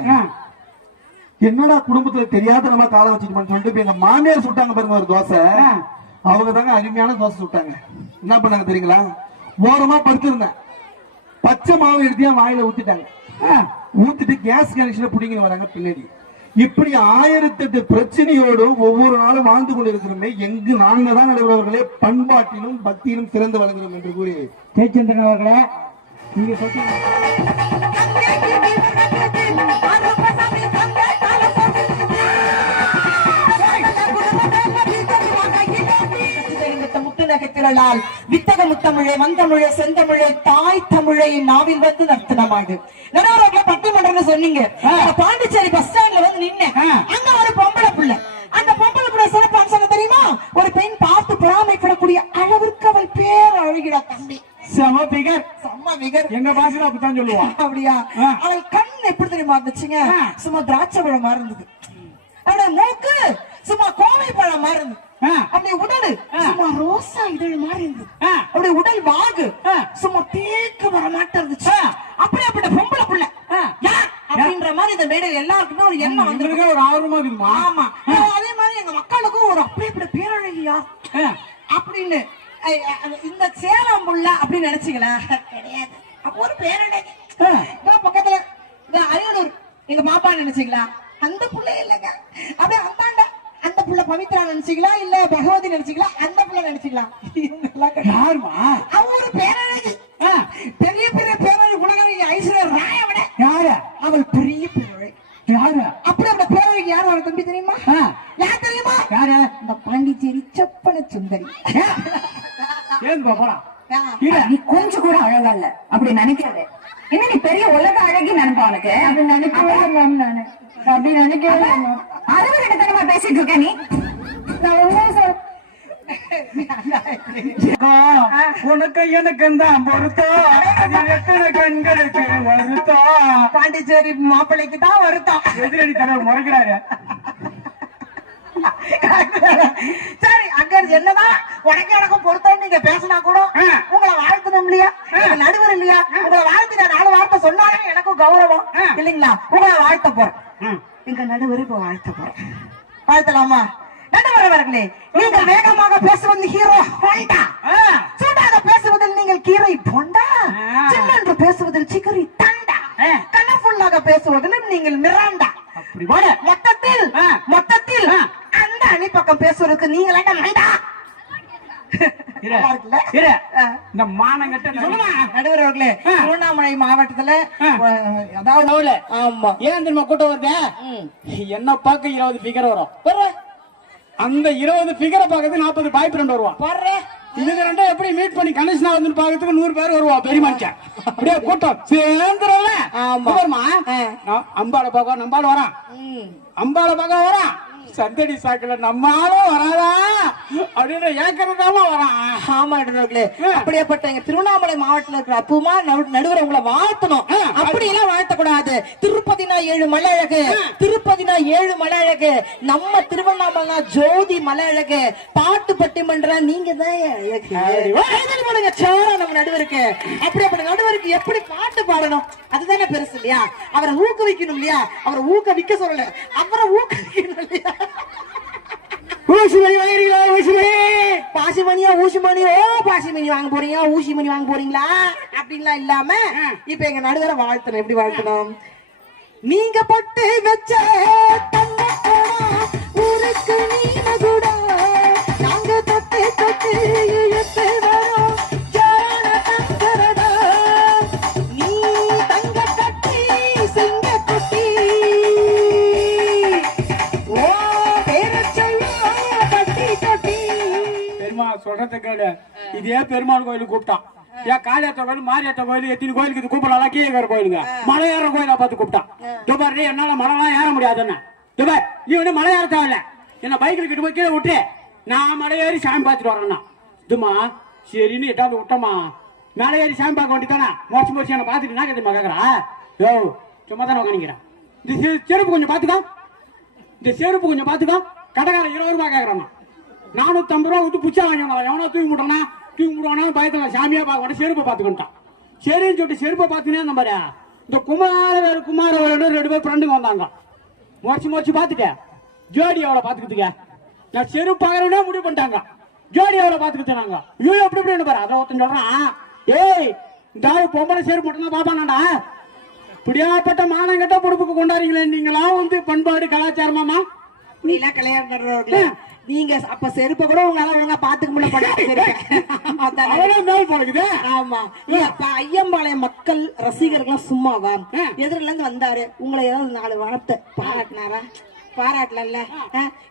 என்னடா குடும்பத்துல தெரியாத நம்ம காலம் வச்சுட்டு சொல்லிட்டு எங்க மாமியார் சுட்டாங்க பாருங்க ஒரு தோசை. அவங்க தாங்க அருமையான தோசை சுட்டாங்க. என்ன பண்ணாங்க தெரியுங்களா? ஓரமா படுத்திருந்தேன், பச்சை மாவு எடுத்தியா வாயில ஊத்திட்டாங்க. ஊத்திட்டு கேஸ் கனெக்ஷன் பிடிங்க வராங்க பின்னாடி. இப்படி 1008 பிரச்சனையோடு ஒவ்வொரு நாளும் வாழ்ந்து கொண்டிருக்கிறோமே. எங்கு நாங்க தான் நடைபெறவர்களே பண்பாட்டிலும் பக்தியிலும் சிறந்து வழங்குகிறோம் என்று கூறி ஜெயச்சந்திரன் அவர்களே, நீங்க சொல்றீங்க நகத்திரளால் வித்தக முத்தமிழை வந்தமிழை செந்தமிழை தாய் தமிழை நாவில் வந்து நர்த்தனமாடு. நடுவர்கள பட்டிமன்றம் சொன்னீங்க. பாண்டிச்சேரி பஸ் ஸ்டாண்ட்ல வந்து நின்ன அங்க ஒரு பொம்பளை பிள்ளை. அந்த பொம்பளை பிள்ளை சிறப்பு அம்சம் தெரியுமா? ஒரு பெண் பார்த்து பொறாமைப்படக்கூடிய அளவிற்கு அவள் பேர் அழகிடா தம்பி. செம பிகர், செம்ம பிகர். எங்க பாஷையில அப்படித்தான் சொல்லுவான். அப்படியா? அவள் கண் எப்படி தெரியுமா இருந்துச்சுங்க? சும்மா திராட்சை பழம் மாதிரி இருந்தது. அவளுடைய மூக்கு சும்மா கோவை பழம் மாதிரி இருந்தது. அப்படியே உடல் சும்மா ரோசா இதழ் மாதிரி இருந்தது. அப்படியே உடல் வாகு சும்மா தேக்க வர மாட்டே இருந்துச்சு. அப்படியே அப்படி பொம்பளை புள்ள அப்படின்ற மாதிரி இந்த மேடையில் எல்லாருக்குமே ஒரு எண்ணம் வந்து ஒரு ஆர்வமா இருக்குமா? ஆமா. அதே மாதிரி எங்க மக்களுக்கும் ஒரு அப்படியே இப்படி பேரழகியா அப்படின்னு இந்த சேலம் புள்ள அப்படின்னு நினைச்சீங்களா? கிடையாது. அப்ப ஒரு பேரழகி பக்கத்துல இந்த அரியலூர் எங்க பாப்பா நினைச்சீங்களா? அந்த புள்ள இல்லங்க. அப்படியே அந்தாண்ட அந்த புள்ள பவித்ரா நினைச்சீங்களா? இல்ல பகவதி நினைச்சீங்களா? அந்த புள்ள நினைச்சீங்களா? யாருமா? அவ ஒரு பேரழகி, பெரிய பெரிய பேரழகி. உலக ஐஸ்வர்யா ராய விட யாரு? அவள் பெரிய பேரழகி. யாரு? அப்படி அந்த பேரழகி யாரு? அவள் தம்பி தெரியுமா? யார் தெரியுமா? யாரு? இந்த பாண்டிச்சேரி செப்பன சுந்தரி. ஏன் போலாம்? நீ கொஞ்சம் கூட அழகா இல்ல அப்படி நினைக்காத. என்ன நீ பெரிய உலக அழகி நினைப்பா உனக்கு? அப்படி நினைக்கவே மேம், நானு அப்படி நினைக்கவே. அறிவு கிட்டத்தனமா பேசிட்டு இருக்க நீ. நான் உண்மையா சொல்றேன். உனக்கு எனக்கு தான் பொருத்தம், எத்தனை கண்களுக்கு வருத்தம். பாண்டிச்சேரி மாப்பிள்ளைக்கு தான் வருத்தம். எதிரடி தலைவர் முறைக்கிறாரு. சரி, அங்க என்னதான் உனக்கு எனக்கும் பொறுத்தம் நீங்க பேசினா கூட உங்களை வாழ்த்தணும் இல்லையா? நடுவர் இல்லையா? உங்களை வாழ்த்து நான் 4 வார்த்தை சொன்னாலும் எனக்கும் கௌரவம் இல்லைங்களா? உங்களை வாழ்த்த போறேன். எங்க நடுவர் இப்ப வாழ்த்த போறேன். வாழ்த்தலாமா? நடுவர் அவர்களே, நீங்கள் வேகமாக பேசுவது ஹீரோ ஹோண்டா, சூடாக பேசுவதில் நீங்கள் கீரை போண்டா, சின்னென்று பேசுவதில் சிக்கரி தண்டா, கலர்ஃபுல்லாக பேசுவதில் நீங்கள் மிராண்டா. மொத்தத்தில் அந்த அணி பக்கம் பேசுவதற்கு நீங்கள் என்ன மண்டா? இந்த மானங்கட்ட நடுவர் அவர்களே, திருவண்ணாமலை மாவட்டத்துல அதாவது ஆமா ஏன் தெரியுமா கூட்டம் வருது? என்ன பார்க்க 20 பிகர் வரும். அந்த 20 பிகரை பார்க்கறதுக்கு 40 பாய் ஃப்ரெண்ட் வருவான். இதுக்கு ரெண்டும் எப்படி மீட் பண்ணி கணேசனா வந்து பாக்கிறதுக்கு 100 பேர் வருவா. பெரிய மனுஷன் அப்படியே கூட்டம் சேர்ந்துரும்ல. அம்பாளை பார்க்க நம்பாள் வரான், அம்பாளை பார்க்க வரான், சந்தடி சாக்குல நம்மளும் வராதா அப்படின்னு ஏக்கறதாம வரான். ஆமா நடுவர்களே, அப்படியேப்பட்ட எங்க திருவண்ணாமலை மாவட்டத்தில் இருக்கிற அப்புமா நடுவரை உங்களை வாழ்த்தணும். அப்படி எல்லாம் வாழ்த்தக்கூடாது. திருப்பதினா 7 மலை அழகு, திருப்பதினா 7 மலை அழகு, நம்ம திருவண்ணாமலை ஜோதி மலை அழகு, பாட்டு பட்டிமன்றம் நீங்க தான் அழகு. சேரா நம்ம நடுவருக்கு. அப்படியேப்பட்ட நடுவருக்கு எப்படி பாட்டு பாடணும் அதுதானே பெருசு இல்லையா? அவரை ஊக்குவிக்கணும் இல்லையா? அவரை ஊக்குவிக்க சொல்லல, அவரை ஊக்குவிக்கணும் இல்லையா? ஊசிமணி வாங்குறீங்களா? பாசிமணியா ஊசிமணியோ? பாசிமணி வாங்க போறீங்க, ஊசிமணி வாங்க போறீங்களா அப்படின்லாம் இல்லாம இப்ப எங்க நடுவரை வாழ்த்தணும். எப்படி வாழ்த்தணும்? நீங்க பட்டு வச்ச ஊருக்கு நீங்க கூட நாங்க தொட்டு தொட்டு இழுத்து வரோம். நீ தங்க கட்டி சிங்க குட்டி ஓ பேர கட்டி கட்டி. பெருமா சொல்றதுக்கு இதே பெருமாள் கோயிலுக்கு கூப்பிட்டான். ஏன் காளியாத்த கோயில், மாரியாத்த கோயில், எத்தனை கோயிலுக்கு இது கூப்பிடலாம்? கீழே கோயிலுங்க, மலை ஏற கோயிலா பார்த்து கூப்பிட்டான். துபாரி என்னால மலைலாம் ஏற முடியாதுன்னு. துபாய் நீ வந்து மலை ஏற தேவையில்ல, என்ன பைக்கில் கிட்ட போய் கீழே விட்டு நான் மலை ஏறி சாமி பார்த்துட்டு வரேன்னா. இதுமா சரின்னு எட்டாவது விட்டமா, மேலே ஏறி சாமி பார்க்க வேண்டியதானே. மோச்சு என்ன பார்த்துட்டு என்ன கேட்டுமா கேட்கறா? யோ சும்மா தானே உட்காந்துக்கிறேன். இந்த செருப்பு கொஞ்சம் பார்த்துக்கோ, இந்த செருப்பு கொஞ்சம் பார்த்துக்கோ. கடைக்காரன் 20 ரூபாய் கேட்கறான். 450 ரூபா விட்டு புச்சா வாங்கினா எவனோ தூக்கி முட்டானா, தூக்கி முடுவானா பயத்துல சாமியா பார்க்க செருப்பை பார்த்துக்கிட்டான். சரின்னு சொல்லிட்டு செருப்பை பார்த்துனே நம்பரு இந்த குமாரவேல் 2 பேர் ஃப்ரெண்டுங்க வந்தாங்க. மோச்சு பார்த்துட்டேன். ஜோடி எவ்வளோ பார்த்துக்கிட்டுங்க, நான் செருப்பு பார்க்கறவனே முடிவு பண்ணிட்டாங்க. ஜோடி எவ்வளோ பார்த்துக்கிட்டாங்க. ஐயோ எப்படி எப்படி பாரு. அதை ஒருத்தன் சொல்றான், ஏய் இந்த ஆளு பொம்பளை செருப்பு மட்டும் தான் பாப்பானாடா. இப்படியாப்பட்ட மானங்கட்ட பொறுப்புக்கு கொண்டாடுறீங்களே நீங்களா வந்து பண்பாடு கலாச்சாரமாமா? நீலாம் கல்யாணம் நீங்க அப்ப செருப்ப கூட உங்களால ஒழுங்கா பாத்துக்க முடியல. ஆமா, ஐயம்பாளையம் மக்கள் ரசிகர்கள் சும்மாவா? எதிரில இருந்து வந்தாரு, உங்களை ஏதாவது 4 வார்த்தை பாராட்டினாரா? பாராட்டல.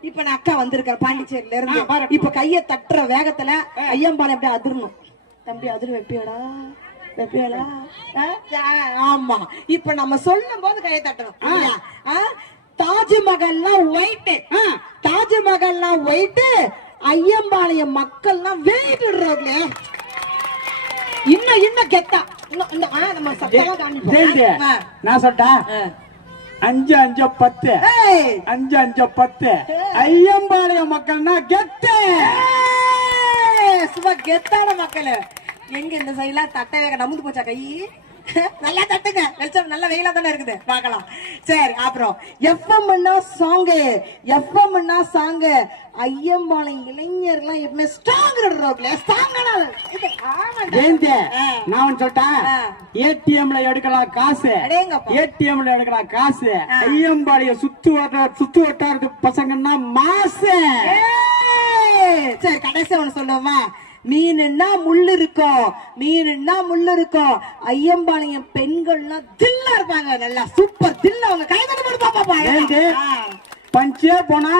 இப்ப நான் அக்கா வந்திருக்கேன் பாண்டிச்சேரியில இருந்து. இப்ப கைய தட்டுற வேகத்துல ஐயம்பாளையம் அப்படியே அதிரணும். தம்பி அதிர் வைப்பியாடா வைப்பியாடா? ஆமா, இப்ப நம்ம சொல்லும் போது கையை தட்டணும். தாஜ்மஹல்லாம் ஒயிட், தாஜ்மஹல்லாம் ஒயிட், ஐயம்பாளையம் மக்கள்லாம் வெயிட் விடுறாங்களே. இன்னும் கெத்தா நம்ம சத்தமா காணிப்போம். நான் சொல்லிட்டேன் 5 5 10 5 5 10 ஐயம்பாளையம் மக்கள்னா கெத்து. சும்மா கெத்தான மக்கள். எங்க இந்த சைடுலாம் தட்டை வேக நமுந்து போச்சா கை? நல்லா தட்டுங்க, வெளிச்சம் நல்ல வெயிலா தானே இருக்குது, பார்க்கலாம். சரி, அப்புறம் எஃப்எம்னா சாங்கு, எஃப்எம்னா சாங்கு. ஐயம்பாளையம் இளைஞர்லாம் எப்பவுமே ஸ்ட்ராங் ரோட்ல நான் சொல்லிட்டேன். ஏடிஎம்ல எடுக்கலாம் காசு, ஏடிஎம்ல எடுக்கலாம் காசு. ஐயம்பாளையம் சுத்து வட்டாரத்து பசங்கன்னா மாசு. சரி, கடைசி ஒண்ணு சொல்லுவோமா? மீனுன்னா முள்ளு இருக்கும், மீனுன்னா முள்ளு இருக்கும். ஐயம்பாளையம் பெண்கள்லாம் தில்லா இருப்பாங்க, நல்லா சூப்பர் தில்லா. அவங்க கை தட்டி போட்டு பாப்பா. பஞ்சே போனா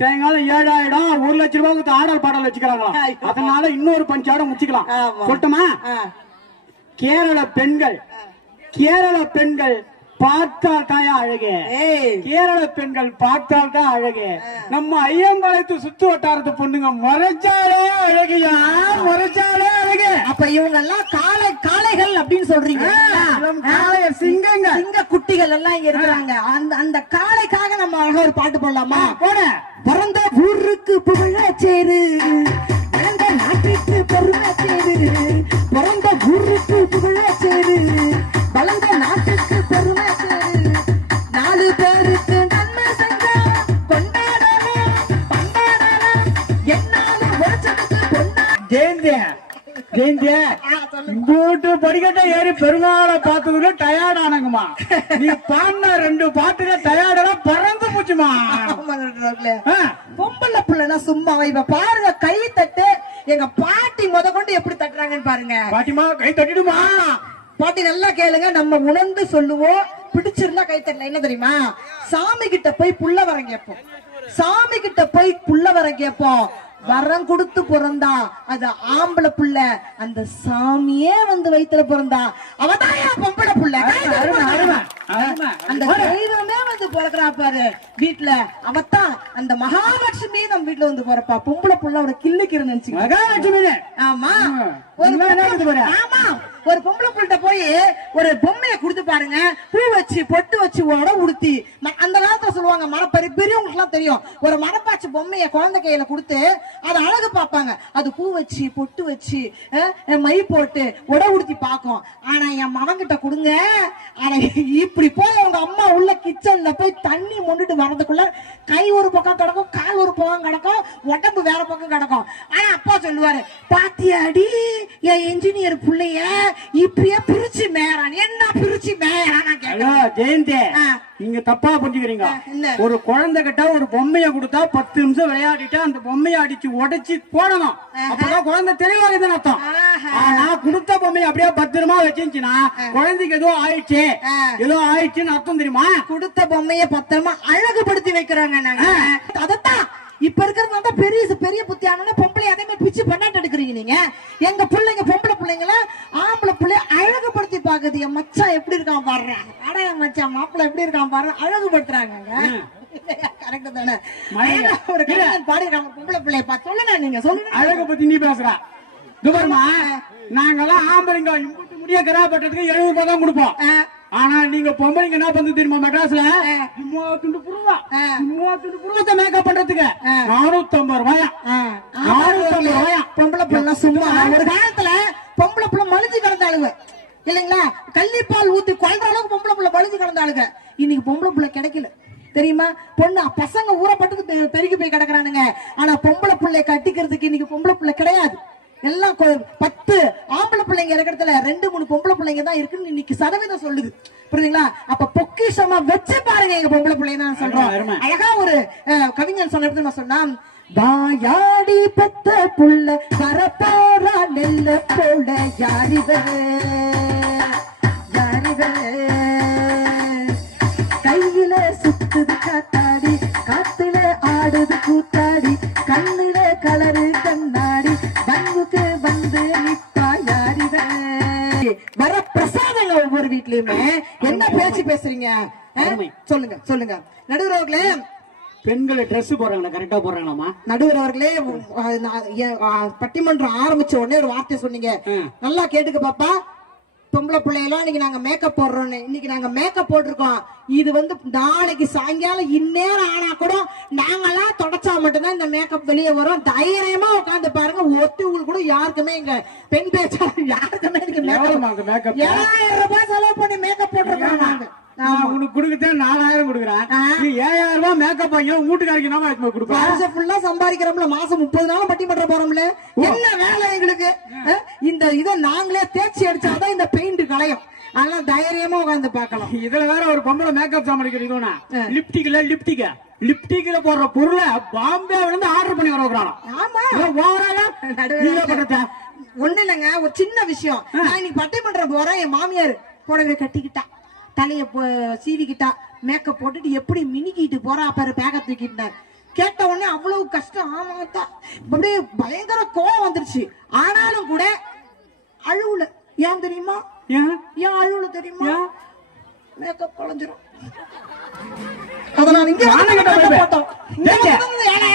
சாயங்காலம் 7 ஆயிடும். 1 லட்சம் ரூபாய்க்கு ஆடல் பாடல் வச்சுக்கிறாங்களா, அதனால இன்னொரு பஞ்சாடம் முடிச்சுக்கலாம். சொல்லட்டுமா? கேரள பெண்கள், கேரள பெண்கள் பார்த்தால் தான் அழகு, கேரள பெண்கள் பார்த்தால் தான் அழகு. நம்ம ஐயம்பாளையத்து சுத்து வட்டாரத்து பொண்ணுங்க மறைச்சாலே அழகியா, மறைச்சாலே அழகு. அப்ப இவங்க எல்லாம் காளைகள் அப்படின்னு சொல்றீங்க. சிங்கங்க, சிங்க குட்டிகள் எல்லாம் இங்க இருக்கிறாங்க. அந்த காளைக்காக நம்ம அழகா ஒரு பாட்டு போடலாமா? போட. பிறந்த ஊருக்கு புகழ சேரு, வளர்ந்த நாட்டுக்கு பெருமை சேரு. பிறந்த ஊருக்கு புகழ சேரு, வளர்ந்த நாட்டுக்கு பெருமை சேரு. 4 பேருக்கு நன்மை செஞ்சா கொண்டாடணும், கொண்டாடணும். என்னாலும் உழைச்சதுக்கு கொண்டாடணும். ஜெயந்தி படிக்கட்ட ஏறி பெருமாளை பார்த்ததுல டயர்ட் ஆனங்கம்மா. நீ பாடின 2 பாட்டுல டயர்டெல்லாம் பறந்து போச்சுமா. பொம்பளை பிள்ளைனா சும்மா இப்ப பாருங்க, கை தட்டு. எங்க பாட்டி முத கொண்டு எப்படி தட்டுறாங்கன்னு பாருங்க. பாட்டிமா கை தட்டிடுமா? பாட்டி நல்லா கேளுங்க, நம்ம உணர்ந்து சொல்லுவோம். பிடிச்சிருந்தா கை தட்டல. என்ன தெரியுமா? சாமி கிட்ட போய் புள்ள வரம் கேட்போம், சாமி கிட்ட போய் புள்ள வரம் கேட்போம். வரம் கொடுத்து பிறந்தா அது ஆம்பளை புள்ள, அந்த சாமியே வந்து வயித்துல பிறந்தா அவதான் பொம்பளை புள்ள. அந்த தெய்வமே வந்து பிறக்கிறா பாரு வீட்டுல, அவத்தான் அந்த மகாலட்சுமி நம்ம வீட்டுல வந்து பிறப்பா. பொம்பளை புள்ள அவரை கிள்ளுக்கிறேன்னு நினைச்சு மகாலட்சுமி. ஆமா, ஒரு பொம்பளை புள்ளிட்ட போய் ஒரு பொம்மையை கொடுத்து பாருங்க, பூ வச்சு பொட்டு வச்சு உட உடுத்தி. அந்த காலத்துல சொல்லுவாங்க, பெரியவங்களுக்கு எல்லாம் தெரியும், ஒரு மரப்பாச்சி பொம்மைய குழந்தை கையில கொடுத்து அதை அழகு பார்ப்பாங்க. அது பூ வச்சு பொட்டு வச்சு மை போட்டு உட உடுத்தி பார்க்கும். ஆனா என் மகன்கிட்ட கொடுங்க, ஆனா இப்படி போய் அவங்க அம்மா உள்ள கிச்சன்ல போய் தண்ணி மொண்டுட்டு வர்றதுக்குள்ள கை ஒரு பக்கம் கிடக்கும், கால் ஒரு பக்கம் கிடக்கும், உடம்பு வேற பக்கம் கிடக்கும். ஆனா அப்பா சொல்லுவாரு, பாத்தியாடி என் இன்ஜினியர் புள்ளைய இப்படியே பிரிச்சு மேயறான். என்ன பிரிச்சு மேயறான்? ஜெயந்தி, நீங்க தப்பா புரிஞ்சுக்கிறீங்க. ஒரு குழந்தை கிட்ட ஒரு பொம்மையை கொடுத்தா 10 நிமிஷம் விளையாடிட்டு அந்த பொம்மையை அடிச்சு உடைச்சு போடணும். அப்பதான் குழந்தை தெளிவாகுதுன்னு அர்த்தம். ஆனா கொடுத்த பொம்மையை அப்படியே பத்திரமா வச்சிருந்துச்சுன்னா குழந்தைக்கு ஏதோ ஆயிடுச்சுன்னு அர்த்தம். தெரியுமா? கொடுத்த பொம்மையை பத்திரமா அழகுபடுத்தி வைக்கிறாங்க. நாங்க அதத்தான் இப்ப இருக்கிறது பெரிய பெரிய புத்தியான பொம்பளை அதே மாதிரி பிச்சு பண்ணாட்டு எடுக்கிறீங்க நீங்க. எங்க பிள்ளைங்க பொம்பளை பிள்ளைங்கள ஆம்பளை பிள்ளை அழகுபடுத்தி பாக்குது. என் மச்சான் எப்படி இருக்கான் பாரு, அட என் மச்சான் மாப்பிள்ளை எப்படி இருக்கான் பாரு, அழகுபடுத்துறாங்க. கரெக்ட் தானே? ஒரு கலைஞன் பாடிருக்காங்க பொம்பளை பிள்ளைய பார்த்து. சொல்லுங்க, நீங்க சொல்லுங்க. அழக பத்தி நீ பேசுற துபர்மா. நாங்கெல்லாம் ஆம்பளைங்க இம்புட்டு முடிய கராப்பட்டதுக்கு 70 ரூபாய் தான் கொடுப்போம். ஆனா நீங்க பொம்பளைங்க என்ன பண்ணு தெரியுமா? மெட்ராஸ்ல 30 ரூபாய் மேக்கப் பண்றதுக்கு 450 ரூபாயா. 450 ரூபாயா. பொம்பளை பிள்ளை சும்மா. ஒரு காலத்துல பொம்பளை பிள்ளை மலிஞ்சு கிடந்தாளுங்க இல்லைங்களா? கள்ளிப்பால் ஊத்தி கொள்ற அளவுக்கு பொம்பளை பிள்ளை மலிஞ்சு கிடந்தாளுங்க. இன்னைக்கு பொம்பளை பிள்ளை கிடைக்கல தெரியுமா? பொண்ணு பசங்க ஊறப்பட்டது பெருகி போய் கிடக்குறானுங்க. ஆனா பொம்பளை பிள்ளை கட்டிக்கிறதுக்கு இன்னைக்கு பொம்பளை பிள்ளை கிடையாது. எல்லாம் 10 ஆம்பளை பிள்ளைங்க இருக்கிறதுல 2-3 பொம்பளை பிள்ளைங்க தான் இருக்குன்னு இன்னைக்கு சதவீதம் சொல்லுது. புரியுதுங்களா? அப்ப பொக்கிஷமா வச்சு பாருங்க எங்க பொம்பளை பிள்ளைங்க நான் சொல்றோம். அழகா ஒரு கவிஞன் சொன்ன சொன்னா, வாயாடி பெத்த புள்ள வரப்போறா நெல்ல போட யாரிவரு கையில சுத்துது காத்தாடி, காத்துல ஆடுது கூத்தாடி, கண்ணுல கலரு கண்ணாடி, பங்குக்கு வந்து நிப்பா யாரிவரு. வர பிரசாதங்க ஒவ்வொரு வீட்லயுமே. என்ன பேச்சு பேசுறீங்க? சொல்லுங்க சொல்லுங்க. நடுவர் அவர்களே, பெண்களை ட்ரெஸ் போடுறாங்களா? கரெக்டா போடுறாங்களாமா? நடுவர் அவர்களே, பட்டிமன்றம் ஆரம்பிச்ச உடனே ஒரு வார்த்தை சொன்னீங்க, நல்லா கேட்டுக்க பாப்பா. பொம்பளை பிள்ளையெல்லாம் இன்னைக்கு நாங்க மேக்கப் போடுறோம்னு. இன்னைக்கு நாங்க மேக்கப் போட்டிருக்கோம். இது வந்து நாளைக்கு சாயங்காலம் இந்நேரம் ஆனா கூட நாங்கெல்லாம் தொடச்சா மட்டும்தான் இந்த மேக்கப் வெளியே வரும். தைரியமா உட்காந்து பாருங்க. ஒத்துவங்களுக்கு கூட யாருக்குமே இங்க பெண் பேச்சாளர் யாருக்குமே மேக்கப் 7000 ரூபாய் செலவு பண்ணி மேக்கப் போட்டிருக்கோம் நாங்க. உனக்கு கொடுக்கத்தே 4000 கொடுக்குறேன். 7000 ரூபாய் மேக்கப் வாங்கி வீட்டுக்காரிக்கு நம்ம கொடுப்போம். வருஷம் ஃபுல்லா சம்பாதிக்கிறோம்ல, மாசம் 30 நாளும் பட்டிமன்றம் போறோம்ல. என்ன வேலை எங்களுக்கு? இந்த இதை நாங்களே தேய்ச்சி அடிச்சாதான் இந்த பெயிண்ட் களையும். அதனால தைரியமா உட்காந்து பாக்கலாம். இதுல வேற ஒரு பொம்பளை மேக்கப் சமாளிக்கிறீங்க. லிப்டிக்ல போடுற பொருளை பாம்பேல இருந்து ஆர்டர் பண்ணி வர வைக்கிறாங்க. ஒண்ணு இல்லைங்க, ஒரு சின்ன விஷயம். நான் இன்னைக்கு பட்டிமன்றம் போறேன். என் மாமியார் புடவை கட்டிக்கிட்டா, தலைய சீவிக்கிட்டா, மேக்கப் போட்டுட்டு எப்படி மினிக்கிட்டு போறா பாரு, பேக்க தூக்கிட்டார். கேட்ட உடனே அவ்வளவு கஷ்டம். ஆமாத்தான், அப்படியே பயங்கர கோவம் வந்துருச்சு. ஆனாலும் கூட அழுவுல. ஏன் தெரியுமா? ஏன் அழுவுல தெரியுமா? மேக்கப் குறைஞ்சிரும். அதனால இங்க 7000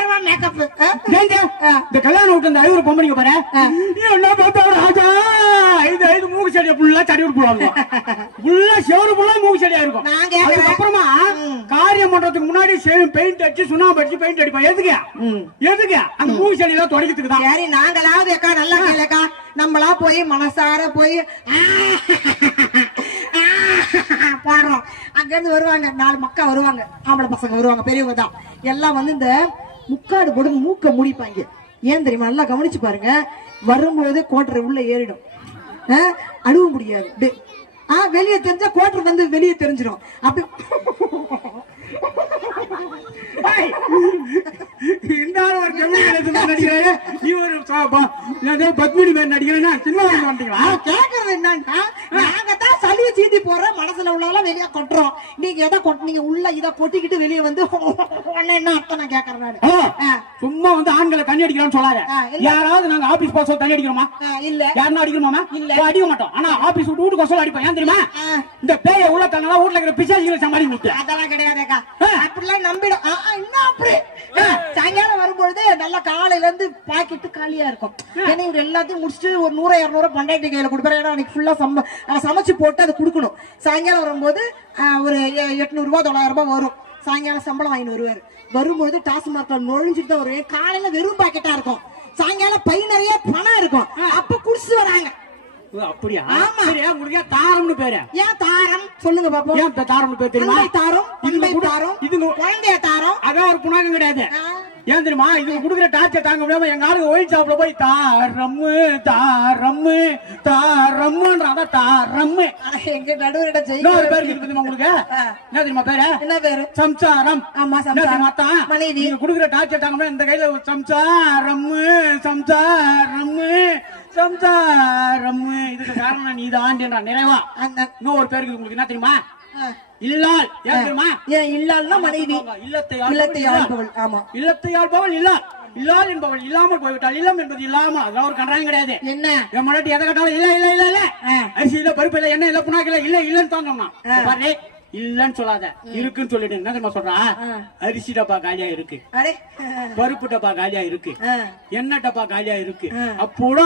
ரூபாய் மேக்கப். இந்த கல்யாணம் விட்டு அந்த 5 பொம்பளைங்க பாரு, என்ன பார்த்தா ராஜா 5 மூக்கு செடியா புள்ளா சடி விட்டு போவாங்க. புள்ளா செவரு புள்ளா மூக்கு செடியா இருக்கும். அதுக்கப்புறமா காரியம் பண்றதுக்கு முன்னாடி பெயிண்ட் அடிச்சு சுண்ணாம்பு அடிச்சு பெயிண்ட் அடிப்பா. எதுக்கு? அந்த மூக்கு செடியெல்லாம் தொடக்கிறதுக்கு தான். சரி, நாங்களாவது அக்கா நல்லா கேளக்கா, நம்மளா போய் மனசார போய் பாடுறோம். அங்க இருந்து வருவாங்க 4 மக்கா வருவாங்க, ஆம்பளை பசங்க வருவாங்க, பெரியவங்க தான் எல்லாம் வந்து இந்த முக்காடு போட்டு மூக்க முடிப்பாங்க. ஏன் தெரியுமா? நல்லா கவனிச்சு பாருங்க. வரும்போது கோட்டரை உள்ள ஏறிடும், அழுவ முடியாது. வெளியே தெரிஞ்சா கோட்டர் வந்து வெளியே தெரிஞ்சிடும். அப்படி பத்மினி மேல் நடிக்கிறேன்னா சின்ன கேக்குறது என்னன்னா, நாங்க தான் சளியை சீட்டி போடுறோம், மனசுல உள்ளதெல்லாம் வெளியே கொட்டுறோம். நீங்க எதை கொட்டினீங்க? உள்ள இதை கொட்டிக்கிட்டு வெளியே வந்து என்ன அர்த்தம் நான் கேக்குறேன். சும்மா வந்து ஆண்களை தண்ணி அடிக்கிறோம்னு சொல்லாத. இல்ல. யாராவது நாங்க ஆபீஸ் போக சொல்ல தண்ணி அடிக்கிறோமா? இல்ல. யாருன்னா அடிக்கிறோமா? இல்ல. அடிக்க மாட்டோம். ஆனா ஆபீஸ் வீட்டுக்கு சொல்ல அடிப்போம். ஏன் தெரியுமா? இந்த பேய உள்ள தங்கலாம் வீட்டுல இருக்கிற பிசாசிகளை சமாளி விட்டு. அதெல்லாம் கிடையாதுக்கா. அப்படிலாம் நம்பிடும். இன்னும் அப்படி சாயங்காலம் வரும்பொழுது நல்லா காலையில இருந்து பாக்கெட்டு காலியா இருக்கும். ஏன்னா இவர் எல்லாத்தையும் முடிச்சுட்டு ஒரு 100-200 பண்டாட்டி கையில கொடுப்பாரு. ஏன்னா அன்னைக்கு ஃபுல்லா சமைச்சு போட்டு அதை கொடுக்கணும். சாயங்காலம் வரும்போது ஒரு 800 ரூபாய் 900 ரூபாய் வரும். சாயங்காலம் சம்பளம் வாங்கிட்டு வருவாரு. வரும்போது டாஸ்மார்க்ல நுழைஞ்சிட்டு தான் வருவேன். காலையில வெறும் பாக்கெட்டா இருக்கும். சாயங்காலம் பை நிறைய பணம் இருக்கும். அப்ப குடிச்சு வராங்க. அப்படியா? ஆமா. உங்களுக்கு தாரம்னு பேரு. ஏன் தாரம் சொல்லுங்க பாப்போம். ஏன் தாரம்னு பேர் தெரியுமா? தாரம், குழந்தைய தாரம். அதான் ஒரு புனாகம் கிடையாது. ஏன் தெரியுமா? இது குடுக்குற டார்ச்சர் தாங்க முடியாம எங்க ஆளுங்க ஒயின் ஷாப்ல போய் தாரம்மு தாரம்மு தாரம்முன்றாங்க. தாரம்மு எங்க நடுவரிட இன்னொரு பேர் இருக்கு தெரியுமா உங்களுக்கு? என்ன தெரியுமா பேரு? என்ன பேரு? சம்சாரம். ஆமா, சம்சாரம். மனைவி. நீங்க குடுக்குற டார்ச்சர் தாங்க முடியாம இந்த கையில சம்சாரம்மு சம்சாரம்மு சம்சாரம்மு. இதுக்கு காரணம் நீதான் நிறைவா. இன்னொரு பேருக்கு உங்களுக்கு என்ன தெரியுமா? இல்லால். ஏன் தெரியுமா? ஏன் இல்லால்னா மனைவி. இல்லத்தை ஆள்பவள். ஆமா, இல்லத்தை ஆள்பவள் இல்லால். இல்லால் என்பவள் இல்லாமல் போய்விட்டால். இல்லம் என்பது இல்லாம அதெல்லாம் ஒரு கண்டாயம் கிடையாது. என்ன என் முன்னாடி எதை கட்டாலும் இல்ல இல்ல இல்ல இல்ல அரிசி இல்ல பருப்பு இல்ல என்ன இல்ல புண்ணாக்கு இல்ல இல்லன்னு தாங்கம்மா. பாரு இல்லன்னு சொல்லாத, இருக்குன்னு சொல்லிட்டு. என்ன தெரியுமா சொல்றா? அரிசி டப்பா காலியா இருக்கு, பருப்பு டப்பா காலியா இருக்கு, எண்ணெய் டப்பா காலியா இருக்கு. அப்போட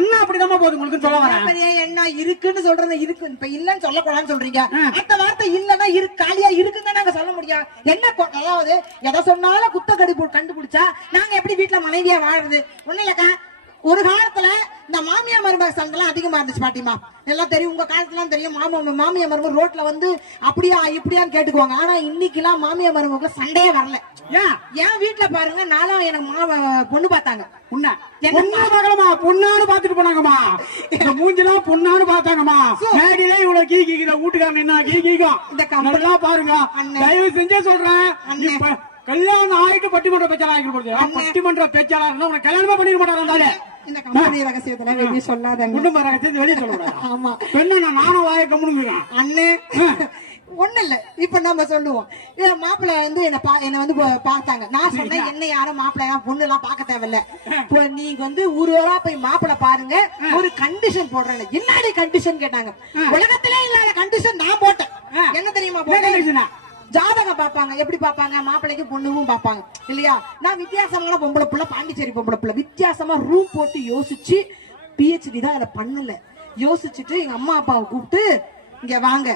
என்ன அப்படிதான் போகுது உங்களுக்கு சொல்ல வரேன். என்ன இருக்குன்னு சொல்றது இருக்கு. இப்ப இல்லன்னு சொல்லக்கூடாதுன்னு சொல்றீங்க. அந்த வார்த்தை இல்லன்னா இருக்கு காலியா இருக்குன்னு நாங்க சொல்ல முடியும். என்ன அதாவது எதை சொன்னாலும் குத்த கண்டுபிடிச்சா நாங்க எப்படி வீட்டுல மனைவியா வாழ்றது? ஒண்ணு இல்லக்கா, ஒரு காலத்துல இந்த மாமியா மருமக சண்டைலாம் அதிகமா இருந்துச்சு பாட்டிமா. எல்லாம் தெரியும், உங்க காலத்துல தெரியும். மாமியா மருமக ரோட்ல வந்து அப்படியா இப்படியான்னு கேட்டுக்குவாங்க. ஆனா இன்னைக்கு எல்லாம் மாமியா மருமக சண்டையே வரல. ஏன் வீட்டுல பாருங்க, நானும் எனக்கு பொண்ணு பார்த்தாங்க. பொண்ணான்னு பாத்துட்டு போனாங்கம்மா. இந்த மூஞ்சிலாம் பொண்ணான்னு பாத்தாங்கம்மா. மேடியில இவ்வளவு கீ கீக்கிற வீட்டுக்காரன் என்ன கீ கீக்கும். இந்த கம்பெல்லாம் பாருங்க, தயவு செஞ்சே சொல்றேன். கல்யாணம் ஆயிட்டு பட்டிமன்ற பேச்சாளர் ஆகிட்டு பட்டிமன்ற பேச்சாளர் உனக்கு கல்யாணமா பண்ணிக்க மாட்டாங்க. இந்த கம்பெனி ரகசியத்துல வெளியே சொல்லாத, குடும்ப ரகசியத்தை வெளியே சொல்ல. ஆமா, பெண்ணு நானும் வாய கம்முன்னு அண்ணே. ஒண்ணு இல்ல, இப்ப நம்ம சொல்லுவோம் மாப்பிள்ள வந்து என்ன வந்து பார்த்தாங்க. நான் சொன்னேன் என்ன யாரும் மாப்பிள்ள பொண்ணு எல்லாம் பார்க்க தேவையில்ல, நீங்க வந்து ஊரா போய் மாப்பிள்ள பாருங்க, ஒரு கண்டிஷன் போடுறேன். என்னடி கண்டிஷன் கேட்டாங்க. உலகத்திலே இல்லாத கண்டிஷன் நான் போட்டேன். என்ன தெரியுமா போட்டேன்? ஜாதகம் பாப்பாங்க. எப்படி பாப்பாங்க? மாப்பிள்ளைக்கு பொண்ணுவும் பாப்பாங்க இல்லையா? நான் வித்தியாசமான பொம்பளை பிள்ளை, பாண்டிச்சேரி பொம்பளை பிள்ளை, வித்தியாசமா ரூம் போட்டு யோசிச்சு PhD தான் அதை பண்ணல. யோசிச்சுட்டு எங்க அம்மா அப்பாவை கூப்பிட்டு இங்க வாங்க,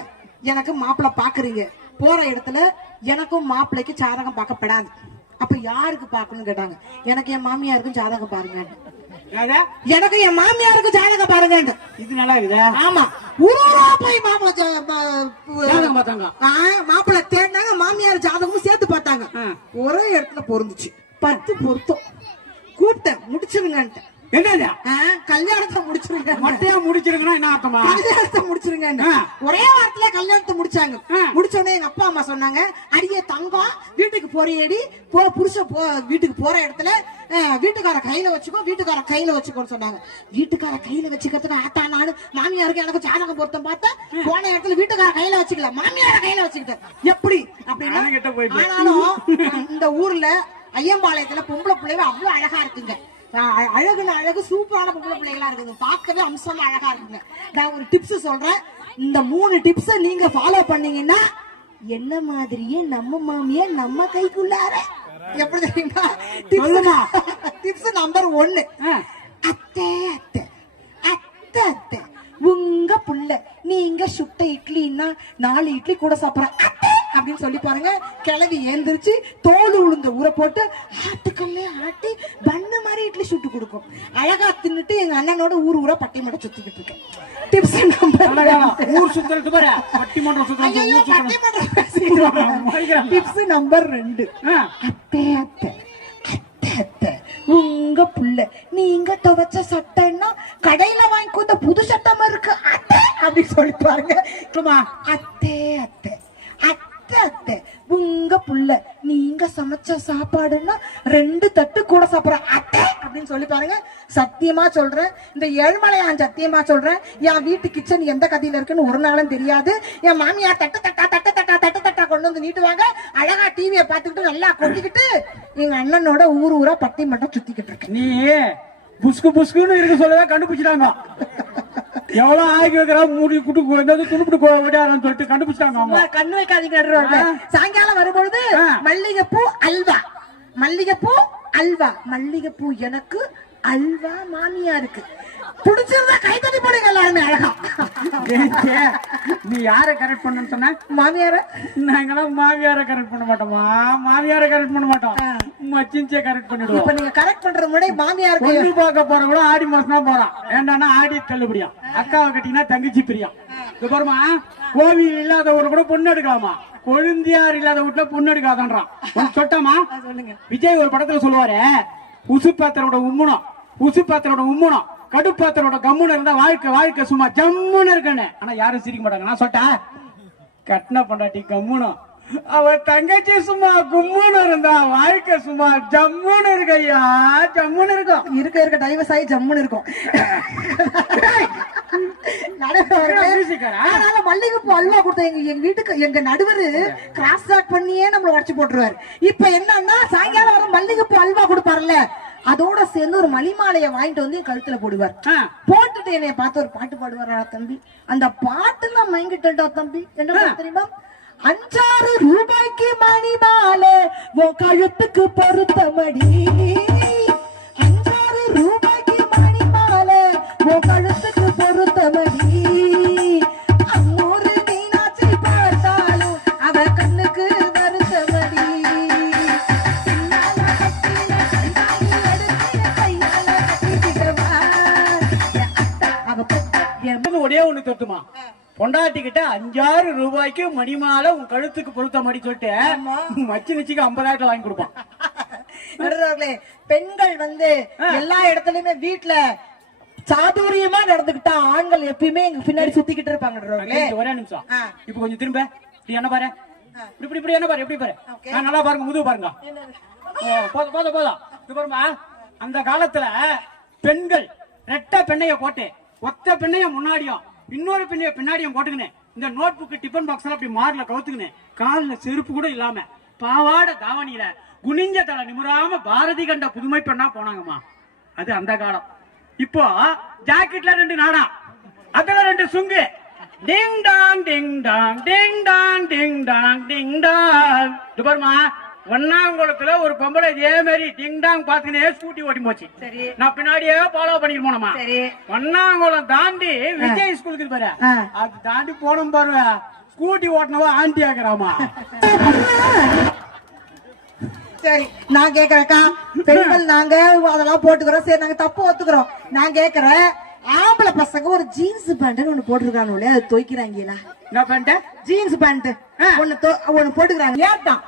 எனக்கு மாப்பிள்ளை பாக்குறீங்க, போற இடத்துல எனக்கும் மாப்பிள்ளைக்கு ஜாதகம் பார்க்கப்படாது. அப்ப யாருக்கு பாக்கணும்னு கேட்டாங்க. எனக்கு என் மாமியாருக்கும் ஜாதகம் பாருங்க, எனக்கு என் மாமியாருக்கு ஜாதகம் பாருங்க. இது நல்லா இருக்குது. ஆமா, ஊரா போய் மாப்பிள்ளை தேடினாங்க. மாமியார் ஜாதகமும் சேர்த்து பார்த்தாங்க. ஒரே இடத்துல பொருந்துச்சு. 10 பொருத்தம். கூப்பிட்டேன், முடிச்சிருங்க. என்னது கல்யாணத்தை முடிச்சிருங்க. மட்டையா முடிச்சிருங்கன்னா என்ன அர்த்தமா? கல்யாணத்தை முடிச்சிருங்க. ஒரே வாரத்துல கல்யாணத்தை முடிச்சாங்க. முடிச்ச உடனே எங்க அப்பா அம்மா சொன்னாங்க, அடியே தங்கம் வீட்டுக்கு போறியடி, புருஷ வீட்டுக்கு போற இடத்துல வீட்டுக்கார கையில வச்சுக்கோ, வீட்டுக்கார கையில வச்சுக்கோன்னு சொன்னாங்க. வீட்டுக்கார கையில வச்சுக்கிறதுக்கு ஆட்டா நானு மாமியாருக்கு எனக்கு ஜாதகம் பொருத்தம் பார்த்தேன். போன இடத்துல வீட்டுக்கார கையில வச்சுக்கல, மாமியார கையில வச்சுக்கிட்டேன். எப்படி அப்படின்னா, ஆனாலும் இந்த ஊர்ல ஐயம்பாளையத்துல பொம்பளை பிள்ளைங்க அவ்வளவு அழகா இருக்குங்க. அழகுன அழகு சூப்பரான பொம்பளை பிள்ளைகளா இருக்குது. பார்க்கவே அம்சமா அழகா இருக்குங்க. நான் ஒரு டிப்ஸ் சொல்றேன். இந்த 3 டிப்ஸ் நீங்க ஃபாலோ பண்ணீங்கன்னா என்ன மாதிரியே நம்ம மாமியே நம்ம கைக்குள்ளார. எப்படி தெரியுமா? டிப்ஸ் நம்பர் 1, அத்தை அத்தை அத்தை அத்தை உங்க புள்ள நீங்க சுட்ட இட்லின்னா 4 இட்லி கூட சாப்பிடுற அப்படின்னு சொல்லி பாருங்க. கிளவி ஏந்திரிச்சு தோல் உளுந்த ஊற போட்டு ஆட்டுக்கல்லே ஆட்டி பண்ணு மாதிரி இட்லி சுட்டு கொடுக்கும். அழகா தின்னுட்டு எங்க அண்ணனோட ஊர் ஊரா பட்டிமன்றம் சுத்திக்கிட்டு இருக்கேன். டிப்ஸ் நம்பர் 2, அத்தை அத்தை அத்தை அத்தை உங்க புள்ள நீங்க துவைச்ச சட்டைன்னா கடையில வாங்கி கொடுத்த புது சட்டம் இருக்கு அத்தை அப்படின்னு சொல்லி பாருங்க. அத்தை அத்தை அத்தை அத்தை உங்க புள்ள நீங்க சமைச்ச சாப்பாடுன்னா 2 தட்டு கூட சாப்பிடுற அத்தை அப்படின்னு சொல்லி பாருங்க. சத்தியமா சொல்றேன், இந்த ஏழ்மலையான் சத்தியமா சொல்றேன், என் வீட்டு கிச்சன் எந்த கதையில இருக்குன்னு ஒரு நாளும் தெரியாது. என் மாமியார் தட்டு தட்டா தட்டு தட்டா தட்டு தட்டா கொண்டு வந்து நீட்டுவாங்க. அழகா டிவியை பார்த்துக்கிட்டு நல்லா கொட்டிக்கிட்டு எங்க அண்ணனோட ஊர் ஊரா பட்டி மட்டும் சுத்திக்கிட்டு இருக்கு. நீ புஸ்கு புஸ்குன்னு இருக்க சொல்லதான் கண்டுபிடிச்சிட்டாங்க. எவ்வளவு ஆகி வைக்கிறா மூடி குட்டு துணுப்பிட்டு விடாதுன்னு சொல்லிட்டு கண்டுபிடிச்சிட்டாங்க அவங்க. கண்ணு வைக்காதீங்க. சாயங்காலம் வரும்பொழுது மல்லிகைப்பூ அல்வா, மல்லிகைப்பூ அல்வா, மல்லிகைப்பூ எனக்கு அல்வா மாமியா இருக்கு. புடிச்சிருந்தா கைத்தட்டி போடுங்க எல்லாருமே அழகா. நீ யார கரெக்ட் பண்ணு சொன்ன? மாமியார. நாங்களாம் மாமியார கரெக்ட் பண்ண மாட்டோமா, மாமியார கரெக்ட் பண்ண மாட்டோம், மச்சின்ச்சே கரெக்ட் பண்ணிடுவோம். இப்ப நீங்க கரெக்ட் பண்ற முன்னாடி மாமியாருக்கு பொண்ணு பார்க்க போற கூட ஆடி மாசம் தான் போறான். ஏண்டானா ஆடி தள்ளுபடியாம், அக்காவை கட்டினா தங்கச்சி பிரியம். இது பாருமா, கோவில் இல்லாத ஊர்ல கூட பொண்ணு எடுக்கலாமா, கொழுந்தியார் இல்லாத வீட்டுல பொண்ணு எடுக்காதன்றான். சொட்டமா சொல்லுங்க. விஜய் ஒரு படத்துல சொல்லுவாரு, உசுப்பாத்தரோட உம்முனம், உசுப்பாத்தரோட உம்முனம், கடுப்பாத்தரோட கம்முன்னு இருந்தா வாழ்க்கை வாழ்க்கை சும்மா ஜம்முன்னு இருக்குன்னு. ஆனா யாரும் சிரிக்க மாட்டாங்க. நான் சொட்டா கட்டின பொண்டாட்டி கம்முனும், அவ தங்கச்சி சும்மா கும்முன்னு இருந்தா வாழ்க்கை சும்மா ஜம்முன்னு இருக்கு. ஐயா ஜம்முன்னு இருக்கும். இருக்க இருக்க டைவர்ஸ் ஆகி ஜம்முன்னு இருக்கும். மல்லிகைப்பூ அல்வா கொடுத்த எங்க வீட்டுக்கு எங்க நடுவர் கிராஸ் டாக் பண்ணியே நம்மள உடச்சு போட்டுருவாரு. இப்ப என்னன்னா சாயங்காலம் வர மல்லிகைப்பூ அல்வா கொடுப்பாருல்ல, அதோட சேர்ந்து ஒரு மணிமாலைய வாங்கிட்டு வந்து கழுத்துல போடுவார். போட்டுட்டு என்னைய பார்த்து ஒரு பாட்டு பாடுவாரா தம்பி, அந்த பாட்டுல மயங்கிட்டா தம்பி. என்ன தெரியுமா? 5-6 ரூபாய்க்கு மணிமாலை உன் கழுத்துக்கு பொருத்தமடி, 5-6 ரூபாய்க்கு மணிமாலை உன் கழுத்துக்கு பொருத்தமடி, அம்மூரு மீனாட்சி பார்த்தாலும் அவ கண்ணுக்கு வருத்தமடி, ஒரே ஒண்ணு தொட்டுமா, பொண்டாட்டி கிட்ட 5-6 ரூபாய்க்கு மணிமாலை உன் கழுத்துக்கு பொருத்த மாதிரி சொல்லிட்டு மச்சி நிச்சிக்கு 50,000 வாங்கி கொடுப்பான். பெண்கள் வந்து எல்லா இடத்துலயுமே வீட்டுல சாதுரியமா நடந்துகிட்டா ஆண்கள் எப்பயுமே எங்க பின்னாடி சுத்திக்கிட்டு இருப்பாங்க. ஒரே நிமிஷம், இப்ப கொஞ்சம் திரும்ப இப்படி என்ன பாரு, இப்படி இப்படி என்ன பாரு, எப்படி பாரு, நல்லா பாருங்க, முதுகு பாருங்க. போதும் போதும் போதும். இது பாருமா, அந்த காலத்துல பெண்கள் ரெட்டை பெண்ணைய போட்டு ஒத்த பெண்ணைய முன்னாடியும் இன்னொரு பெண்ணைய பின்னாடியும் போட்டுக்கினேன், இந்த நோட் புக் டிபன் பாக்ஸ் எல்லாம் அப்படி மார்ல கவுத்துக்கினேன், காலில் செருப்பு கூட இல்லாம பாவாட தாவணியில குனிஞ்ச தலை நிமிராம பாரதி கண்ட புதுமை பெண்ணா போனாங்கம்மா. அது அந்த காலம். இப்போ ஜாக்கெட்ல 2 நாடா, அதுல 2 சுங்கு, டிங் டாங் டிங் டாங் டிங் டாங் டிங் டாங் டிங் டாங். இது பாருமா, ஒன்னாங்குளத்துல ஒரு பொம்பளை இதே மாதிரி டிங் டாங் பாத்துக்கினே ஸ்கூட்டி ஓட்டி போச்சு. நான் பின்னாடியே ஃபாலோ பண்ணிட்டு போனோமா. ஒன்னாங்குளம் தாண்டி விஜய் ஸ்கூலுக்கு பாரு, அது தாண்டி போனோம் பாரு, ஸ்கூட்டி ஓட்டினவா ஆண்டி ஆக்குறாமா. சரி நான் கேக்குறேக்கா, பெண்கள் நாங்க அதெல்லாம் போட்டுக்கிறோம், சரி நாங்க தப்பு ஒத்துக்கிறோம். நான் கேக்குறேன், ஆம்பளை பசங்க ஒரு ஜீன்ஸ் பேண்ட் ஒண்ணு போட்டுருக்காங்க, அது துவைக்கிறாங்களா? என்ன பேண்ட்? ஜீன்ஸ் பேண்ட் ஒண்ணு போட்டுக்கிறாங்க. ஏட்டான்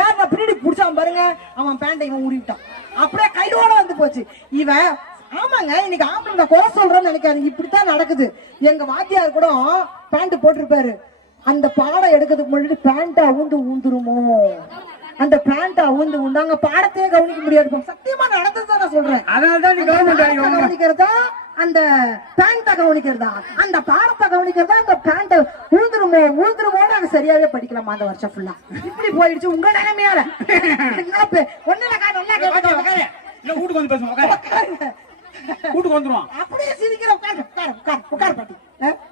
ஏன் பின்னாடி புடிச்சான் பாருங்க, அவன் பேண்டை இவன் ஊறிட்டான், அப்படியே கையோட வந்து போச்சு. இவன் ஆமாங்க, இன்னைக்கு ஆம்பளை குறை சொல்றேன்னு நினைக்காது, இப்படித்தான் நடக்குது. எங்க வாத்தியார் கூட பேண்ட் போட்டிருப்பாரு, அந்த பாடம் எடுக்கிறதுக்கு முன்னாடி பேண்ட் ஊந்துருமோ, அந்த பேண்ட் ஊந்தாங்க பாடத்தையே கவனிக்க முடியாது. சத்தியமா நடந்ததுதான் நான் சொல்றேன். அதனாலதான் நீ கவர்மெண்ட் கவனிக்கிறதா, அந்த பேண்ட கவனிக்கிறதா, அந்த பாடத்தை கவனிக்கிறதா, அந்த பேண்ட் ஊந்துருமோன்னு நாங்க சரியாவே படிக்கலாமா அந்த வருஷம் ஃபுல்லா. இப்படி போயிடுச்சு உங்க நிலைமையால. ஒண்ணுலக்கா நல்லா கேட்க வீட்டுக்கு வந்து பேசுவோம், வீட்டுக்கு வந்துருவோம். அப்படியே சிரிக்கிற உட்கார் பாட்டி,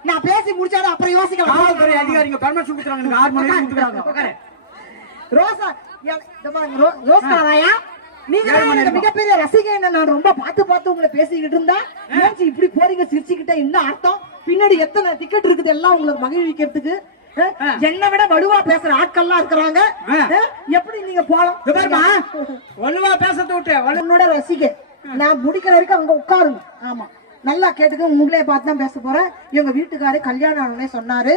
நான் பேசி முடிச்சாலும் அப்புறம் யோசிக்கலாம். அதிகாரிங்க பர்மிஷன் கொடுக்குறாங்க, 6 மணி நேரம் கொடுக்குறாங்க. ரோசா ரோஸ்காராயா, நீங்க மிகப்பெரிய ரசிகை, நான் ரொம்ப பார்த்து உங்களை பேசிக்கிட்டு இருந்தா இப்படி போறீங்க சிரிச்சுக்கிட்ட, என்ன அர்த்தம்? பின்னாடி எத்தனை டிக்கெட் இருக்குது எல்லாம் உங்களுக்கு மகிழ்விக்கிறதுக்கு. என்னை விட வலுவா பேசுற ஆட்கள்லாம் இருக்கிறாங்க, எப்படி நீங்க போலாம்? வலுவா பேசத்தை விட்டு என்னோட ரசிகை, நான் முடிக்கிற வரைக்கும் அங்க உட்காருங்க. ஆமா நல்லா கேட்டுக்க, உங்களே பார்த்து தான் பேச போறேன். இவங்க வீட்டுக்காரு கல்யாணம் ஆனே சொன்னாரு,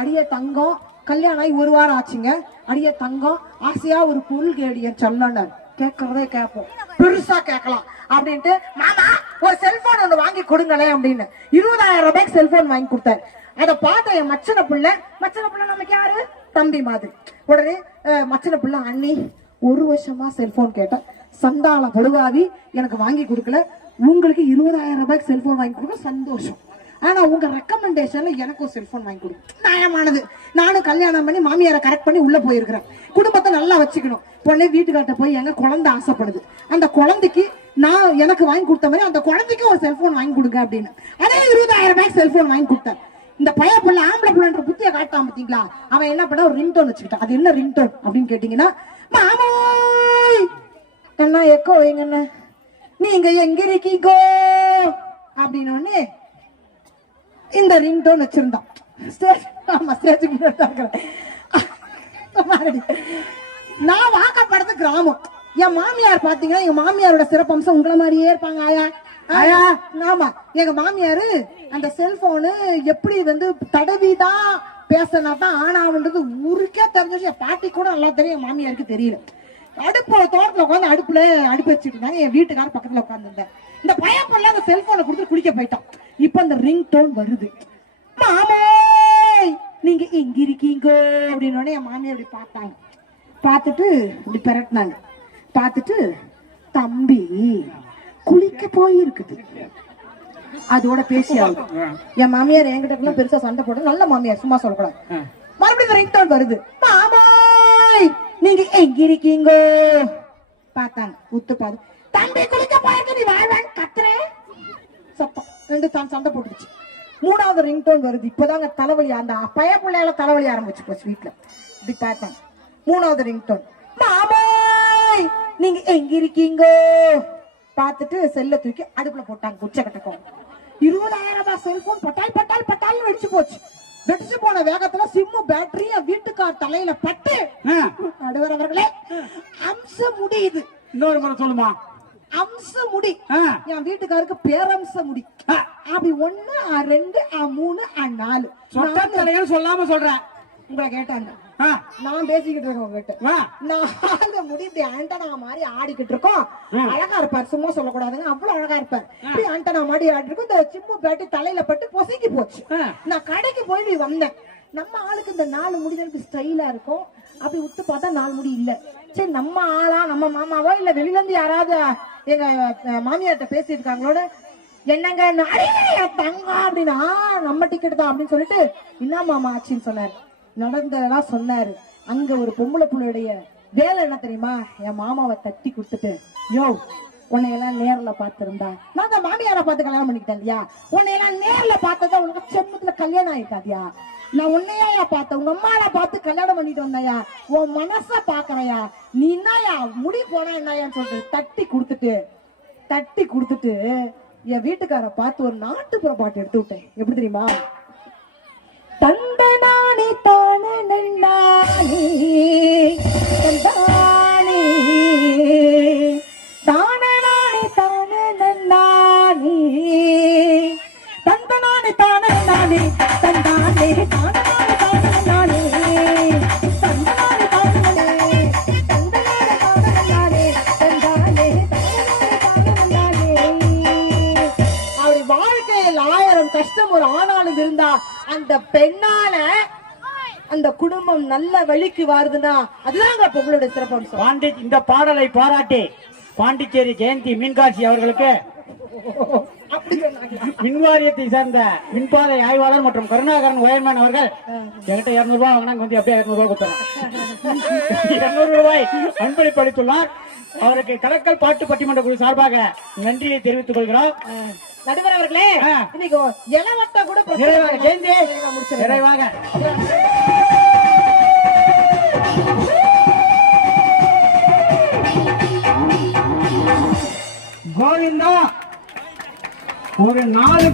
அடியே தங்கம் கல்யாணம் ஆகி 1 வாரம் ஆச்சுங்க, அடியே தங்கம் ஆசையா ஒரு பொருள் கேடிய சொல்லணும், கேட்கறதே கேட்போம், பெருசா கேட்கலாம் அப்படின்ட்டு, மாமா ஒரு செல்போன் ஒண்ணு வாங்கி கொடுங்களேன் அப்படின்னு 20,000 ரூபாய்க்கு செல்போன் வாங்கி கொடுத்தாரு. அதை பார்த்த என் மச்சன பிள்ளை நமக்கு யாரு தம்பி மாதிரி, உடனே மச்சன பிள்ளை, அண்ணி 1 வருஷமா செல்போன் கேட்டேன், சந்தாள படுகாவி எனக்கு வாங்கி கொடுக்கல, உங்களுக்கு 20,000 ரூபாய்க்கு செல்போன் வாங்கி கொடுக்க சந்தோஷம் ஆனா உங்க ரெக்கமெண்டேஷன்ல எனக்கு ஒரு செல்போன் வாங்கி கொடுங்க. நியாயமானது. நானும் கல்யாணம் பண்ணி மாமியாரை கரெக்ட் பண்ணி உள்ள போயிருக்கிறேன். குடும்பத்தை நல்லா வச்சுக்கணும். பொண்ணு வீட்டுக்கார்ட்ட போய் எங்க குழந்தை ஆசைப்படுது, அந்த குழந்தைக்கு நான் எனக்கு வாங்கி கொடுத்த மாதிரி அந்த குழந்தைக்கு ஒரு செல்போன் வாங்கி கொடுங்க அப்படின்னு. அதே 20,000 ரூபாய்க்கு செல்போன் வாங்கி கொடுத்தேன். இந்த பைய பிள்ளை ஆம்பளை பிள்ளைன்ற புத்திய காட்டாம பாத்தீங்களா, அவன் என்ன பண்ண ஒரு ரிங்டோன் வச்சுக்கிட்டான். அது என்ன ரிங்டோன் அப்படின்னு கேட்டீங்கன்னா, மாமோய் என்ன எக்கோ வைங்கண்ண, நீங்க எங்க இருக்கீங்கோ அப்படின்னு இந்த ரிங்டோன் வச்சிருந்தான். நான் வாக்கப்படுறது கிராமம். என் மாமியார் பாத்தீங்கன்னா, எங்க மாமியாரோட சிறப்பம்சம் உங்களை மாதிரியே இருப்பாங்க. ஆயா ஆயா ஆமா, எங்க மாமியாரு அந்த செல்போனு எப்படி தடவிதான் பேசினாதான் ஆனாவுன்றது ஊருக்கே தெரிஞ்சு. என் பாட்டி கூட நல்லா தெரியும், என் மாமியாருக்கு தெரியல. அடுப்பு தோட்டத்துல உட்காந்து அடுப்பு வச்சுட்டு இருந்தாங்க. என் வீட்டுக்காரர் பக்கத்துல உட்காந்துருந்தேன். இந்த பையன் அந்த செல்போனை கொடுத்து குளிக்க போயிட்டான். இப்ப அந்த ரிங் டோன் வருது. மாமாய் நீங்க எங்க இருக்கீங்க அப்படின்னு என் மாமியார் அப்படி பார்த்தாங்க. பார்த்துட்டு இப்படி பெரட்டினாங்க. பார்த்துட்டு தம்பி குளிக்க போயிருக்குது அதோட பேசி ஆகும். என் மாமியார் என்கிட்ட பெருசா சண்டை போட்டு, நல்ல மாமியார் சும்மா சொல்லக்கூடாது. மறுபடியும் ரிங் டோன் வருது. மாமாய் நீங்க எங்க இருக்கீங்க பார்த்தாங்க. உத்து பாது தம்பி குளிக்க போயிருக்கு, நீ வாழ்வான்னு கத்துறே சத்தம். ரெண்டு தான் சண்டை போட்டுச்சு. மூணாவது ரிங் டோன் வருது. இப்பதாங்க தலைவலி, அந்த பய பிள்ளையால தலைவலி ஆரம்பிச்சு போச்சு வீட்டுல. இப்படி பார்த்தாங்க. மூணாவது ரிங் டோன். மாமாய் நீங்க எங்க இருக்கீங்க பார்த்துட்டு செல்ல தூக்கி அடுப்புல போட்டாங்க. உச்சக்கட்டக்கும் 20,000 ரூபாய் செல்போன் பட்டால் பட்டால் பட்டால் வெடிச்சு போச்சு. வெடிச்சு போன வேகத்துல சிம்மு பேட்டரி வீட்டுக்கார் தலையில பட்டு நடுவரவர்களே அம்ச முடியுது. இன்னொரு முறை சொல்லுமா. அம்ச முடி. என் வீட்டுக்காருக்கு பேரம்ச முடி. அப்படி 1 2 3 4 சொல்லாம சொல்றேன். உங்களை கேட்டாங்க, நான் பேசிக்கிட்டு இருக்கேன் உங்ககிட்ட. 4 முடி இப்படி ஆண்டனா மாதிரி ஆடிக்கிட்டு இருக்கோம். அழகா இருப்பார், சும்மா சொல்லக்கூடாதுங்க, அவ்வளவு அழகா இருப்பார். இப்படி ஆண்டனா மாதிரி ஆடி இருக்கும். இந்த சிம்மு பேட்டி தலையில பட்டு பொசுக்கி போச்சு. நான் கடைக்கு போய் வந்தேன். நம்ம ஆளுக்கு இந்த 4 முடி தான் ஸ்டைலா இருக்கும். அப்படி உத்து பார்த்தா 4 முடி இல்ல. சரி நம்ம ஆளா நம்ம மாமாவா இல்ல வெளியில இருந்து யாராவது எங்க மாமியார்ட்ட பேசிட்டு இருக்காங்களோட, என்னங்க தங்கம் அப்படின்னா நம்ம டிக்கெட் தான் அப்படின்னு சொல்லிட்டு என்ன மாமா ஆச்சுன்னு சொன்னாரு. நடந்ததெல்லாம் சொன்னாரு. அங்க ஒரு பொம்பளை புள்ளையுடைய வேலை என்ன தெரியுமா, என் மாமாவை தட்டி கொடுத்துட்டு, யோ உன்னையெல்லாம் நேர்ல பாத்திருந்தா நான் தான் மாமியாரை பார்த்து கல்யாணம் பண்ணிக்கிட்டேன் இல்லையா, உன்னையெல்லாம் நேர்ல பார்த்ததா உனக்கு செம்மத்துல கல்யாணம் ஆயிருக்காதியா, நான் உன்னையா பார்த்தேன், உங்க அம்மால பார்த்து கல்யாணம் பண்ணிட்டு வந்தாயா, உன் மனச பாக்குறையா, நீ என்னயா முடி போனா என்னயான்னு சொல்லிட்டு தட்டி கொடுத்துட்டு என் வீட்டுக்கார பார்த்து ஒரு நாட்டுப்புற பாட்டு எடுத்து விட்டேன். எப்படி தெரியுமா, தந்தனானே தானே நன்னானே தந்தானே தானனானே தானே நன்னானே தந்தனானே தானே நானே தந்தானே தானனானே தானே நானே தந்தனானே தானே தந்தனானே தானே நானே தந்தானே தானே நானே. அவரு வாழ்க்கையில் 1000 கஷ்டம் ஒரு ஆணாளுக்கு இருந்தா அந்த பெண்ணால அந்த குடும்பம் நல்ல வழிக்கு வருதுன்னா அதுதான் பொங்கலோட சிறப்பம்சம். இந்த பாடலை பாராட்டி பாண்டிச்சேரி ஜெயந்தி மீன்காட்சி அவர்களுக்கு மின்வாரியத்தை சேர்ந்த மின்பாதை ஆய்வாளர் மற்றும் கருணாகரன் ஒயர்மேன் அவர்கள் என்கிட்ட 200 ரூபாய் வாங்கினா கொஞ்சம் அப்படியே 200 ரூபாய் கொடுத்துறோம். 200 ரூபாய் அன்பளிப்பு அளித்துள்ளார். அவருக்கு கடற்கல் பாட்டு பட்டிமன்ற குழு சார்பாக நன்றியை தெரிவித்துக் கொள்கிறோம். நடுவர் அவர்களே, இன்னைக்கு இளவட்ட கூட நிறைவாக கோவிந்தா ஒரு 4